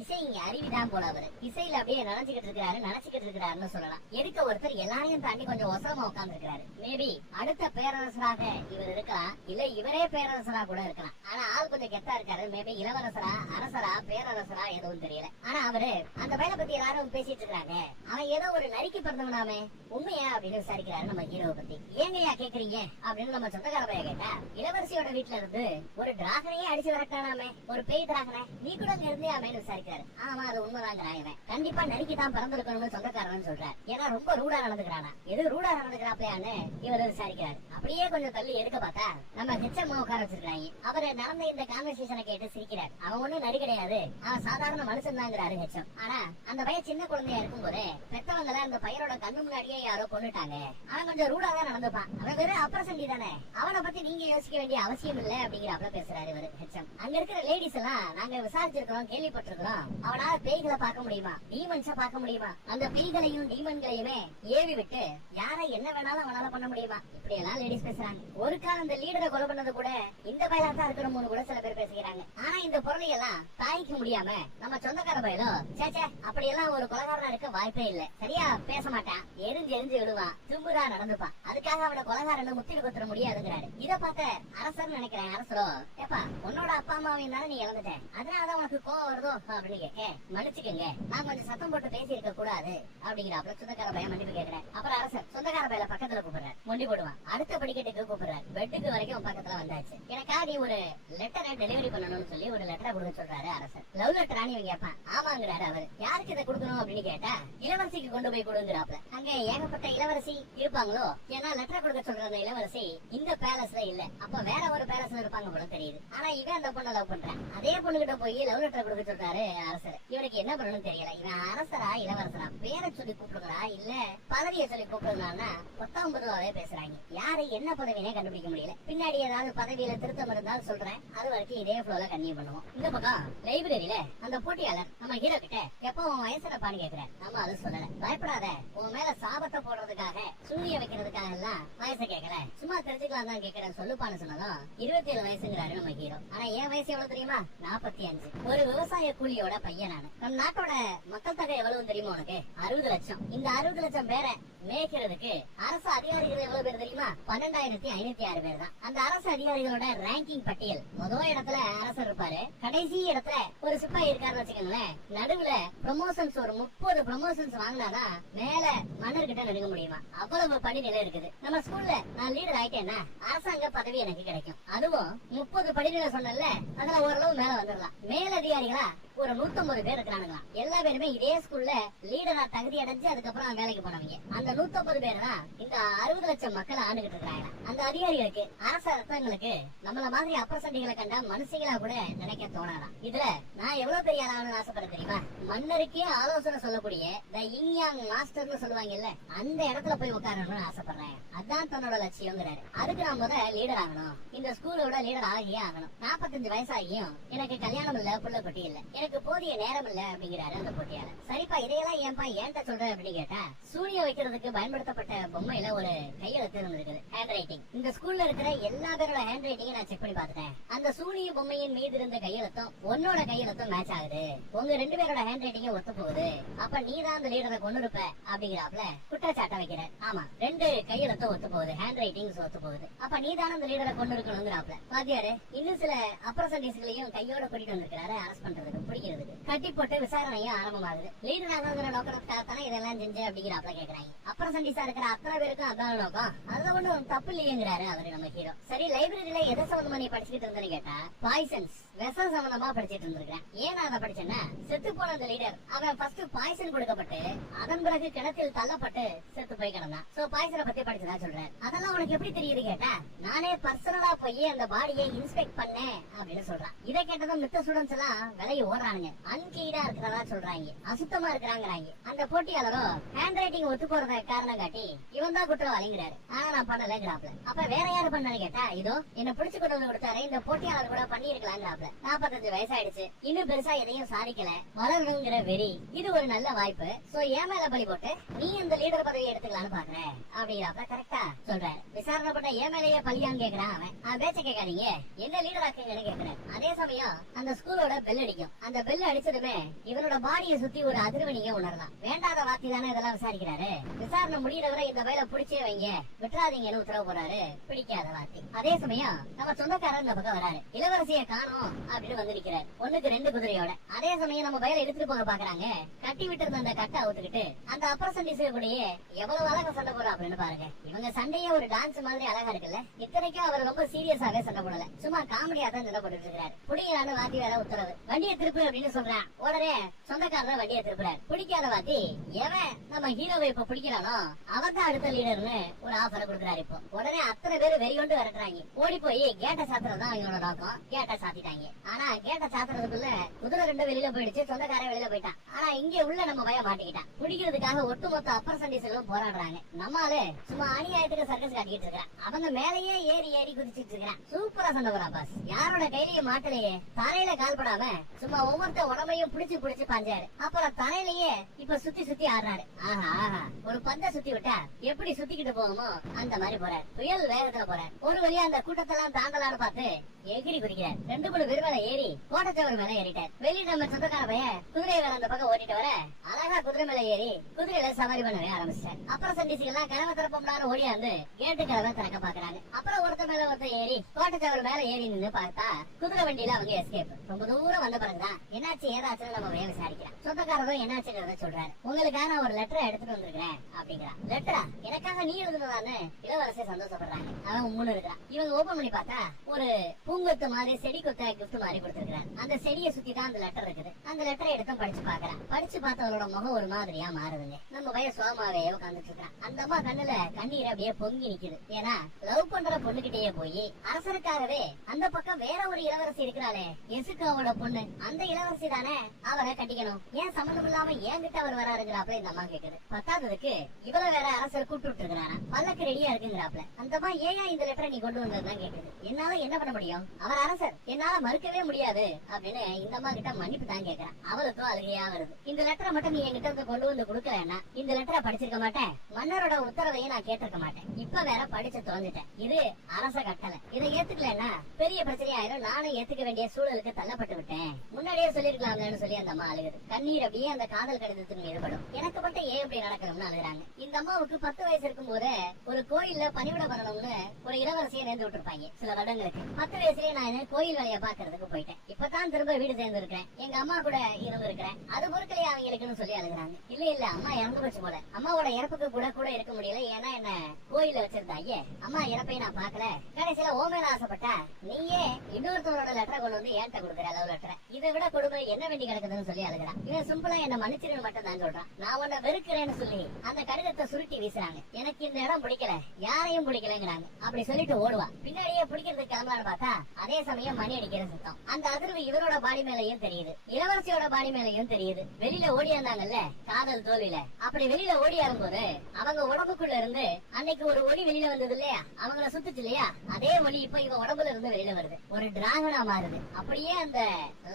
இசை அறிவிதான் போல. அவரு இசையில அப்படியே நினைச்சுக்கிட்டு இருக்கிறாருன்னு சொல்லலாம். எதுக்க ஒருத்தர் எல்லாரையும் தாண்டி கொஞ்சம் ஒசரமா உட்கார்ந்து இருக்கிறாரு. மேபி அடுத்த பேரரசராக இவர் இருக்கலாம், இல்ல இவரே பேரரசரா கூட இருக்கலாம். ஆனா ஆள் கொஞ்சம் கெத்தா இருக்காரு. மேபி இளவரசரா அரசரா பேரரசரா எதுவும் தெரியல. ஆனா அவரு அந்த பையனை பத்தி எல்லாரும் பேசிட்டு இருக்காங்க. அவன் ஏதோ ஒரு நரிக்கு பிறந்தவனாமே, உண்மையா அப்படின்னு விசாரிக்கிறாரு நம்ம ஹீரோவை பத்தி. ஏங்கயா கேக்குறீங்க அப்படின்னு நம்ம சொந்தக்கார பையன் கேட்டா, இளவரசியோட வீட்டுல இருந்து ஒரு டிராகனையே அடிச்சு வரட்டானாமே, ஒரு பேய் டிராகனை, நீ கூட அங்க இருந்தியாமேன்னு விசாரிக்கிறாரு. விசாரிக்கிறாரு. ஆமா அது உண்மைதாங்கிறான் இவன். கண்டிப்பா நரிக்குதான் பிறந்திருக்கணும்னு சொந்தக்காரன் சொல்றாரு. ஏன்னா ரொம்ப ரூடா நடந்துக்கிறானா. எது ரூடா நடந்துக்கிறாப்லையான்னு இவரு விசாரிக்கிறாரு. அப்படியே கொஞ்சம் தள்ளி எடுக்க பார்த்தா நம்ம ஹெச்எம் உட்கார வச்சிருக்காங்க. அவரு நடந்த இந்த கான்வர்சேஷனை கேட்டு சிரிக்கிறார். அவன் ஒண்ணும் நரி கிடையாது, அவன் சாதாரண மனுஷன் தாங்கிறாரு ஹெச்எம். ஆனா அந்த பையன் சின்ன குழந்தையா இருக்கும் போதே பெத்தவங்கள அந்த பையனோட கண்ணு முன்னாடியே யாரோ கொண்டுட்டாங்க. அவன் கொஞ்சம் ரூடா தான் நடந்துப்பான். அவன் வெறும் அப்ரசண்டி தானே, அவனை பத்தி நீங்க யோசிக்க வேண்டிய அவசியம் இல்ல அப்படிங்கிறப்ப பேசுறாரு இவரு ஹெச்எம். அங்க இருக்கிற லேடிஸ் எல்லாம் நாங்க விசாரிச்சிருக்கிறோம், கேள்விப்பட்டிருக்கிறோம். அவனால பேய்களை பார்க்க முடியுமா, டீமன்ஸா பார்க்க முடியுமா, அந்த பேய்களையும் டீமன்களையுமே ஏவி விட்டு யாரை என்ன வேணாலும் அவனால பண்ண முடியுமா, இப்படி எல்லாம் லேடிஸ் பேசுறாங்க. ஒரு காலம் அந்த லீடரை கொலை பண்ணது கூட இந்த பையலா தான் இருக்கணும்னு கூட சில பேர் பேசுகிறாங்க. ஆனா இந்த பொருளை எல்லாம் தாய்க்க முடியாம நம்ம சொந்தக்கார பையலோ சேச்சே அப்படி எல்லாம் ஒரு கொலைகாரனா இருக்க வாய்ப்பே இல்ல, சரியா பேச மாட்டான், எரிஞ்சு எரிஞ்சு விடுவான், தும்புதா நடந்துப்பான், அதுக்காக அவனை கொலைகாரன்னு முத்திட்டு கொத்துற முடியாதுங்கிறாரு. இத பார்த்த அரசர் நினைக்கிறேன் அரசரோ, ஏப்பா உன்னோட அப்பா அம்மாவையும் தானே நீ இழந்துட்ட, அதனாலதான் உனக்கு கோவம் வருதோ அப்படின்னு கேட்க, மன்னிச்சுக்கங்க நான் கொஞ்சம் சத்தம் போட்டு பேசி இருக்க கூடாது அப்படிங்கிறாப்புல சொந்தக்கார பையன் மன்னிப்பு கேட்கிறேன். அப்புறம் அரசர் சொந்தக்கார பையில பக்கத்துல கூப்பிடுறாரு, மொண்டி போடுவான். அடுத்த படிக்கட்டுக்கு கூப்பிடுறாரு, பெட்டுக்கு வரைக்கும் பக்கத்துல வந்தாச்சு. எனக்கா நீ ஒரு லெட்டரை டெலிவரி பண்ணணும்னு சொல்லி ஒரு லெட்டரை கொடுக்க சொல்றாரு அரசர். லவ் லெட்டரானு இவங்க கேட்பான். ஆமாங்கிறாரு அவரு. யாருக்கு இதை கொடுக்கணும் அப்படின்னு கேட்டா இளவரசிக்கு கொண்டு போய் கொடுங்கிறாப்ல. அங்க ஏகப்பட்ட இளவரசி இருப்பாங்களோ, ஏன்னா லெட்டர் கொடுக்க சொல்ற அந்த இளவரசி இந்த பேலஸ்ல இல்ல, அப்ப வேற ஒரு பேலஸ்ல இருப்பாங்க போல தெரியுது. ஆனா இவன் அந்த பொண்ணை லவ் பண்றான். அதே பொண்ணுகிட்ட போய் லவ் லெட்டர் கொடுக்க சொல்றாரு அரசர். இவனுக்கு என்ன பண்ணணும்னு தெரியல. இவன் அரசரா இளவரசரா, பேரை சொல்லி கூப்பிடுறா இல்ல பதவியை சொல்லி கூப்பிடுறான்னா 19 பேசுறாங்க. யாரு என்ன பதவினே கண்டுபிடிக்க முடியல. பின்னாடி ஏதாவது பதவியில திருத்தம் இருந்தாலும் சொல்றேன், அது வரைக்கும் இதே ஃப்ளோல கன்டினியூ பண்ணுவோம். இந்த பக்கம் லைப்ரரியில அந்த போட்டியாளர் நம்ம ஹீரோ கிட்ட எப்போ உன் வயசுலப்பான்னு கேக்குறேன். நம்ம அது சொல்லல, பயப்படாத உன் மேல சாபத்தை போடுறதுக்காக சூரிய வைக்கிறதுக்காக எல்லாம் வயசை கேட்கல, சும்மா தெரிஞ்சுக்கலாம் தான் கேட்கிறேன் சொல்லுப்பான்னு சொன்னதும் 27 வயசுங்கிறாரு நம்ம ஹீரோ. ஆனா என் வயசு எவ்வளவு தெரியுமா, 45. ஒரு விவசாய கூலியோட பையன் நானு. நம் நாட்டோட மக்கள் தொகை எவ்வளவு தெரியுமா உனக்கு, 60 லட்சம். இந்த 60 லட்சம் பேரை மேய்க்கிறதுக்கு அரசு அதிகாரிகள் எவ்வளவு பேர் தெரியுமா, 12,506 பேர் தான். அந்த அரசு அதிகாரிகளோட ரேங்கிங் பட்டியல் முதல் இடத்துல அரசர் இருப்பாரு, கடைசி இடத்துல ஒரு சிப்பாய் இருக்காருன்னு வச்சுக்கோங்களேன். நடுவுல ப்ரமோஷன்ஸ் ஒரு 30 ப்ரமோஷன்ஸ் வாங்கினாதான் மேல மன்னர் கிட்ட நெருங்க முடியுமா, அவ்வளவு படிநிலை இருக்குது. நம்ம ஸ்கூல்ல நான் லீடர் ஆயிட்டேன்னா அரசாங்க பதவி எனக்கு கிடைக்கும். அதுவும் 30 படிநிலை சொன்னல, அதுல ஓரளவு மேல வந்துடலாம். மேல் அதிகாரிகளா ஒரு 150 பேர் இருக்கிறானுங்களா. எல்லா பேருமே இதே ஸ்கூல்ல லீடரா தகுதி அடைஞ்சு அதுக்கப்புறம் வேலைக்கு போனவங்க. அந்த 150 பேர் தான் இந்த 60 லட்சம் மக்கள் ஆண்டுகிட்டு இருக்காங்க. அந்த அதிகாரிகளுக்கு அரச ரத்தங்களுக்கு நம்மள மாதிரி அப்ரசண்டிகளை கண்டா மனுஷங்களா கூட நினைக்க தோணலாம். இதுல நான் எவ்வளவு பெரிய ஆளானு ஆசைப்படுற தெரியுமா, மன்னருக்கே ஆலோசனை சொல்லக்கூடிய த இங் யாங் மாஸ்டர்னு சொல்லுவாங்கல்ல, அந்த இடத்துல போய் உட்காரணும்னு ஆசைப்படுறேன். அதான் தன்னோட லட்சியம்ங்கிறாரு. அதுக்கு நான் முத லீடர் ஆகணும், இந்த ஸ்கூலோட லீடர் ஆகியே ஆகணும். 45 வயசாகியும் எனக்கு கல்யாணம் இல்ல, புள்ள குட்டி இல்ல, எனக்கு போதிய நேரம் இல்ல அப்படிங்கிறாரு அந்த போட்டியாளர். சரிப்பா இதையெல்லாம் ஏன்பா ஏன்ட்ட சொல்ற அப்படின்னு கேட்டா, சூனியம் வைக்கிறதுக்கு பயன்படுத்தப்பட்ட பொம்மையில ஒரு கையெழுத்து இருந்திருக்குது, ஹேண்ட் ரைட்டிங். இந்த ஸ்கூல்ல இருக்கிற எல்லா பேரோட ஹேண்ட் ரைட்டிங் நான் செக் பண்ணி பார்த்துட்டேன். அந்த சூனிய பொம்மையின் மீது இருந்த கையெழுத்தும் உன்னோட கையெழுத்தும் மேட்ச் ஆகுது, உங்க 2 பேரோட ஹேண்ட் ரைட்டிங் ஒத்து போகுது, அப்ப நீ தான் அந்த லீடரை கொண்டு இருப்ப அப்படிங்கிறாப்ல குற்றச்சாட்டை வைக்கிற. ஆமா 2 கையெழுத்தும் ஒத்து போகுது, ஹேண்ட் ரைட்டிங்ஸ் ஒத்து போகுது, அப்ப நீ தான் அந்த லீடரை கொண்டு இருக்கணுங்கிறாப்ல. வாத்தியாரு இன்னும் சில அப்ரசன்டிஸ்களையும் கையோட கூட்டிட்டு வந்திருக்கிறாரு அரஸ்ட் பண்றதுக்கு, பிடிக்கிறதுக்கு. கட்டி போட்டு விசாரணையும் ஆரம்பமாகுது. லீடர் ஆகுங்கிற நோக்கத்துக்காகத்தானே இதெல்லாம் செஞ்ச அப்படிங்கிறாப்ல கேக்குறாங்க. அப்ரசன்டிஸா இருக்கிற அத்தனை பேருக்கும் அதான் நோக்கம், அதுல ஒண்ணும் தப்பு இல்லையேங்கிறாரு அவரு நம்ம ஹீரோ. சரி லைப்ரரியில எதை சம்பந்தமா நீ படிச்சுட்டு இருந்தேன்னு கேட்டா, பாய்சன்ஸ் விஷம் சம்பந்தமா படிச்சிட்டு இருந்திருக்கேன். ஏன் நான் அதை படிச்சேன்னா, செத்து போன அந்த லீடர் அவன் ஃபர்ஸ்ட் பாய்சன் கொடுக்கப்பட்டு அதன் பிறகு கிணத்தில் தள்ளப்பட்டு செத்து போய் கிடந்தான். சோ பாய்சனை பத்தி படிச்சதா சொல்றேன். அதெல்லாம் உனக்கு எப்படி தெரியுது கேட்டா, நானே பர்சனலா போய் அந்த பாடியை இன்ஸ்பெக்ட் பண்ணேன் அப்படின்னு சொல்றான். இதை கேட்டதும் மித்த ஸ்டூடெண்ட்ஸ் எல்லாம் விலையை ஓடுறானுங்க, அன்கீடா இருக்கிறதா சொல்றாங்க, அசுத்தமா இருக்கிறாங்கிறாங்க. அந்த போட்டியாளரோ ஹேண்ட் ரைட்டிங் ஒத்து போறத காரணம் காட்டி இவன் தான் குற்றவாளிங்கிறாரு. ஆனா நான் பண்ணலங்கிறாப்ல. அப்ப வேற யாரு பண்ணான்னு கேட்டா, இதோ என்ன பிடிச்சு கொண்டு வந்து கொடுத்தாரு இந்த போட்டியாளர் கூட பண்ணி இருக்கலாங்கிறாப்ல. 45 வயசாயிடுச்சு, இன்னும் பெருசா எதையும் சாதிக்கல, வளரணுங்கிற வெறி, இது ஒரு நல்ல வாய்ப்பு. சோ ஏன் மேல பலி போட்டு நீ அந்த லீடர் பதவி எடுத்துக்கலான்னு பாக்குற அப்படிங்கிறாப்ல. கரெக்டா சொல்றாரு. விசாரணை பண்ண ஏன் மேலேயே பலியான்னு கேக்குறான் அவன். பேச்ச கேட்காதீங்க, என்ன லீடர் ஆக்குங்கன்னு கேக்குறேன். அதே சமயம் அந்த ஸ்கூலோட பெல் அடிக்கும். அந்த பெல் அடிச்சதுமே இவனோட பாடியை சுத்தி ஒரு அதிர்வனிங்க உணரலாம். வேண்டாத வார்த்தை தானே இதெல்லாம் விசாரிக்கிறாரு. விசாரணை முடியறவரை இந்த வயல பிடிச்சே வைங்க, விட்டுறாதீங்கன்னு உத்தரவு போறாரு. பிடிக்காத வார்த்தை. அதே சமயம் நம்ம சொந்தக்காரர் இந்த பக்கம் வராரு. இளவரசியை காணோம் அப்படின்னு வந்து நிக்கிறார், 1க்கு 2 குதிரையோட. அதே சமயம் நம்ம வயல எடுத்துட்டு போக பாக்குறாங்க. கட்டி விட்டு இருந்த அந்த கட்டை அவுத்துக்கிட்டு அந்த அப்ரசன்டிஸ் கூடயே எவ்வளவு அழகா சண்டை போறாப்லன்னு பாருங்க. இவங்க சண்டையே ஒரு டான்ஸ் மாதிரி அழகா இருக்குல்ல. இத்தனைக்கும் அவர் ரொம்ப சீரியஸாவே சண்டை போடல, சும்மா காமெடியா தான் சண்டை போட்டுட்டு இருக்காரு. புடிங்களான்னு வாத்தி வேற உத்தரவு. வண்டியை திருப்பு அப்படின்னு சொல்றான். உடனே சொந்தக்காரர் வண்டியை திருப்புறாரு. பிடிக்காத வாத்தி எவன் நம்ம ஹீரோவை இப்ப பிடிக்கிறானோ அவன் தான் அடுத்த லீடர்னு ஒரு ஆஃபரை கொடுக்குறாரு. இப்போ உடனே அத்தனை பேர் வெறி கொண்டு வரட்டுறாங்க. ஓடி போய் கேட்ட சாத்துறதுதான் இவனோட நோக்கம். கேட்ட சாத்திட்டாங்க. ஆனா கேட்ட சாத்துறதுக்குள்ள குதிரை ரெண்டு வெளியில போயிடுச்சு, சொந்தக்காரன் வெளியில போயிட்டான். ஆனா இங்க உள்ள நம்ம பையன் மாட்டிக்கிட்டான். பிடிக்கிறதுக்காக ஒட்டுமொத்த அப்பர் சண்டீஸ்களும் போராடுறாங்க. நம்மால சும்மா அநியாயத்துக்கு சர்க்கஸ் காட்டிக்கிட்டு இருக்கான். அவங்க மேலேயே ஏறி ஏறி குதிச்சிட்டு இருக்கிறான். சூப்பரா சண்டை போறா பாஸ். யாரோட கையிலயும் மாட்டலையே, தலையில கால் படாம சும்மா ஒவ்வொருத்த உடம்பையும் பிடிச்சு பிடிச்சு பாஞ்சாரு. அப்புறம் தலையிலேயே இப்ப சுத்தி சுத்தி ஆடுறாரு. ஆஹா ஆஹா, ஒரு பந்த சுத்தி விட்டா எப்படி சுத்திக்கிட்டு போகுமோ அந்த மாதிரி போறாரு. புயல் வேகத்துல போறாரு. ஒரு வழியா அந்த கூட்டத்தெல்லாம் தாண்டலான்னு பார்த்து எகிரி குதிக்கிறார். 2-3 பேர் மேல ஏறி கோட்டச்சவர் மேல ஏறிட்டார். வெளியே நம்ம சொந்தக்கார பையன் குதிரை வேற அந்த பக்கம் ஓட்டிட்டு வர அழகா குதிரை மேல ஏறி குதிரையில சவாரி பண்ணவே ஆரம்பிச்சார். அப்புறம் சண்டீசிகள்லாம் கனவை திறப்போம்லான்னு ஓடியாந்து கேட்டு கனவை திறக்க பாக்குறாங்க. அப்புறம் ஒருத்தர் மேல ஒருத்தர் ஏறி கோட்டச்சவர் மேல ஏறி நின்று பார்த்தா குதிரை வண்டியில அவங்க எஸ்கேப். ரொம்ப தூரம் வந்த பிறகுதான் என்னாச்சு ஏதாச்சுன்னு நம்ம பையன் விசாரிக்கிறான். சொந்தக்காரரும் என்னாச்சுங்கிறத சொல்றாரு. உங்களுக்காக நான் ஒரு லெட்டரை எடுத்துட்டு வந்திருக்கிறேன் அப்படிங்கிறான். லெட்டரா? எனக்காக நீ எழுதுனதான்னு இளவரசி சந்தோஷப்படுறாங்க. அவன் உம்முன்னு இருக்கிறான். இவங்க ஓபன் பண்ணி பார்த்தா ஒரு பூங்கொத்து மாதிரி செடி கொத்த கிஃப்ட் மாதிரி கொடுத்திருக்காரு. அந்த செடியை சுத்தி தான் அந்த லெட்டர் இருக்குது. அந்த லெட்டரை எடுத்து படிச்சு பாக்குறான். படிச்சு பார்த்தவளோட முகம் ஒரு மாதிரியா மாறுதுங்க. நம்ம பையன் சோமாவே உட்காந்துட்டு இருக்கான். அந்த அம்மா கண்ணுல கண்ணீர் அப்படியே பொங்கி நிக்குது. ஏன்னா லவ் பண்ற பொண்ணுகிட்டயே போய் அரசருக்காகவே அந்த பக்கம் வேற ஒரு இளவரசி இருக்கிறாளே, எசுக்காவோட பொண்ணு, அந்த இளவரசி தானே அவரை கட்டிக்கணும். ஏன் சம்பந்தம் இல்லாம என்கிட்ட அவர் வராருங்கிறாப்ல இந்த அம்மா கேக்குது. பத்தாததுக்கு இவ்வளவு வேற அரசர் கூப்பிட்டு இருக்கிறாரா, பல்லக்கு ரெடியா இருக்குங்கிறாப்ல. அந்த அம்மா ஏன் இந்த லெட்டரை நீ கொண்டு வந்ததுதான் கேக்குது. என்னால என்ன பண்ண முடியும், அவர் அரசர், என்னால மறுக்கவே முடியாது அப்படின்னு இந்த அம்மா கிட்ட மன்னிப்பு தான் கேக்குறான். அவளுக்கும் அழுகையா வருது. இந்த லெட்டரை மட்டும் நீ என்கிட்ட இருந்து கொண்டு வந்து கொடுக்கலன்னா இந்த லெட்டரை படிச்சிருக்க மாட்டேன், மன்னரோட உத்தரவையும் நான் கேட்டிருக்க மாட்டேன். இப்ப வேற படிச்சு தொலைஞ்சிட்டேன். இது அரச கட்டளை, இதை ஏத்துக்கலன்னா பெரிய பிரச்சனை ஆயிரும். நானும் ஏத்துக்க வேண்டிய சூழலுக்கு தள்ளப்பட்டு விட்டேன். முன்னாடியே சொல்லிருக்கலாம்னு சொல்லி அந்த அம்மா அழுகுது. கண்ணீர் அப்படியே அந்த காதல் கடிதத்தின் ஈடுபடும். எனக்கு மட்டும் ஏன் இப்படி நடக்கணும்னு அழுகுறாங்க. இந்த அம்மாவுக்கு 10 வயசு இருக்கும் போது ஒரு கோயில்ல பணிவிட பண்ணணும்னு ஒரு இளவரசியை நேர்ந்து விட்டுருப்பாங்க. சில வருடங்களுக்கு 10 வயசுலயே நான் கோயில் வேலையை பாக்குறதுக்கு போயிட்டேன். இப்பதான் திரும்ப வீடு சேர்ந்து இருக்கிறேன். எங்க அம்மா கூட இருந்து இருக்கிறேன். அது பொறுக்கலையே அவங்களுக்குன்னு சொல்லி அழுகுறாங்க. இல்ல இல்ல, அம்மா இறந்து போச்சு போல. அம்மாவோட இறப்புக்கு கூட கூட இருக்க முடியல. ஏன்னா என்ன கோயில வச்சிருந்தாங்க. அம்மா இறப்பை நான் பாக்கல. கடைசியில ஓமேல ஆசைப்பட்டா நீயே இன்னொருத்தவரோட லெட்டரை கொண்டு வந்து ஏன்ட்ட கொடுக்குற லவ் லெட்டரை. இதை விட கொடுமை என்ன வேண்டி கிடக்குதுன்னு சொல்லி அழுகிறான். இவன் சிம்பிளா என்ன மன்னிச்சிருன்னு மட்டும் தான் சொல்றான். நான் உன்னை வெறுக்கிறேன்னு சொல்லி அந்த கடிதத்தை சுருட்டி வீசுறாங்க. எனக்கு இந்த இடம் பிடிக்கல, யாரையும் பிடிக்கலங்கிறாங்க. அப்படி சொல்லிட்டு ஓடுவா. பின்னாடியே பிடிக்கிறதுக்கு கிளம்பலான்னு பார்த்தா அதே சமயம் மணி அடிக்கிற சத்தம். அந்த அதிர்வு இவரோட பாடி மேலையும் தெரியுது, இளவரசியோட பாடி மேலையும் தெரியுது. வெளியில ஓடியாந்தாங்கல்ல காதல் தோல்வியில, அப்படி வெளியில ஓடியாரும் போது அவங்க உடம்புக்குள்ள இருந்து அன்னைக்கு ஒரு ஒளி வெளியில வந்தது இல்லையா, அவங்கள சுத்துச்சு இல்லையா, அதே ஒளி இப்ப இவ உடம்புல இருந்து வெளியில வருது. ஒரு டிராகனா மாறுது. அப்படியே அந்த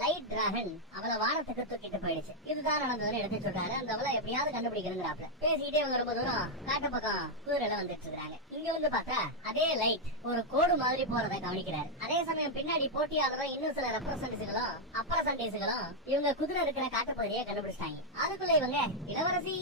லைட் டிராகன் அவளை வானத்துக்கு தூக்கிட்டு போயிடுச்சு. இதுதான் நடந்ததுன்னு எடுத்து சொல்றாரு. அந்த அவளை எப்படியாவது கண்டுபிடிக்கணுங்கிறாப்ல. பேசிக்கிட்டே அவங்க ரொம்ப தூரம் காட்டு பக்கம் குதிரையில வந்துட்டு இருக்காங்க. இங்க வந்து பார்த்தா அதே லைட் ஒரு கோடு மாதிரி போறதை கவனிக்கிறாரு. அதே சமயம் பின்னாடி போட்டியாளரும் இன்னும் சில ரெப்ரசன்டேஷன்களும் அப்ரசன்டேஷன்களும் இவங்க குதிரை இருக்கிற காட்டுப்பகுதியை கண்டுபிடிச்சிட்டாங்க. அதுக்குள்ள இவங்க இளவரசி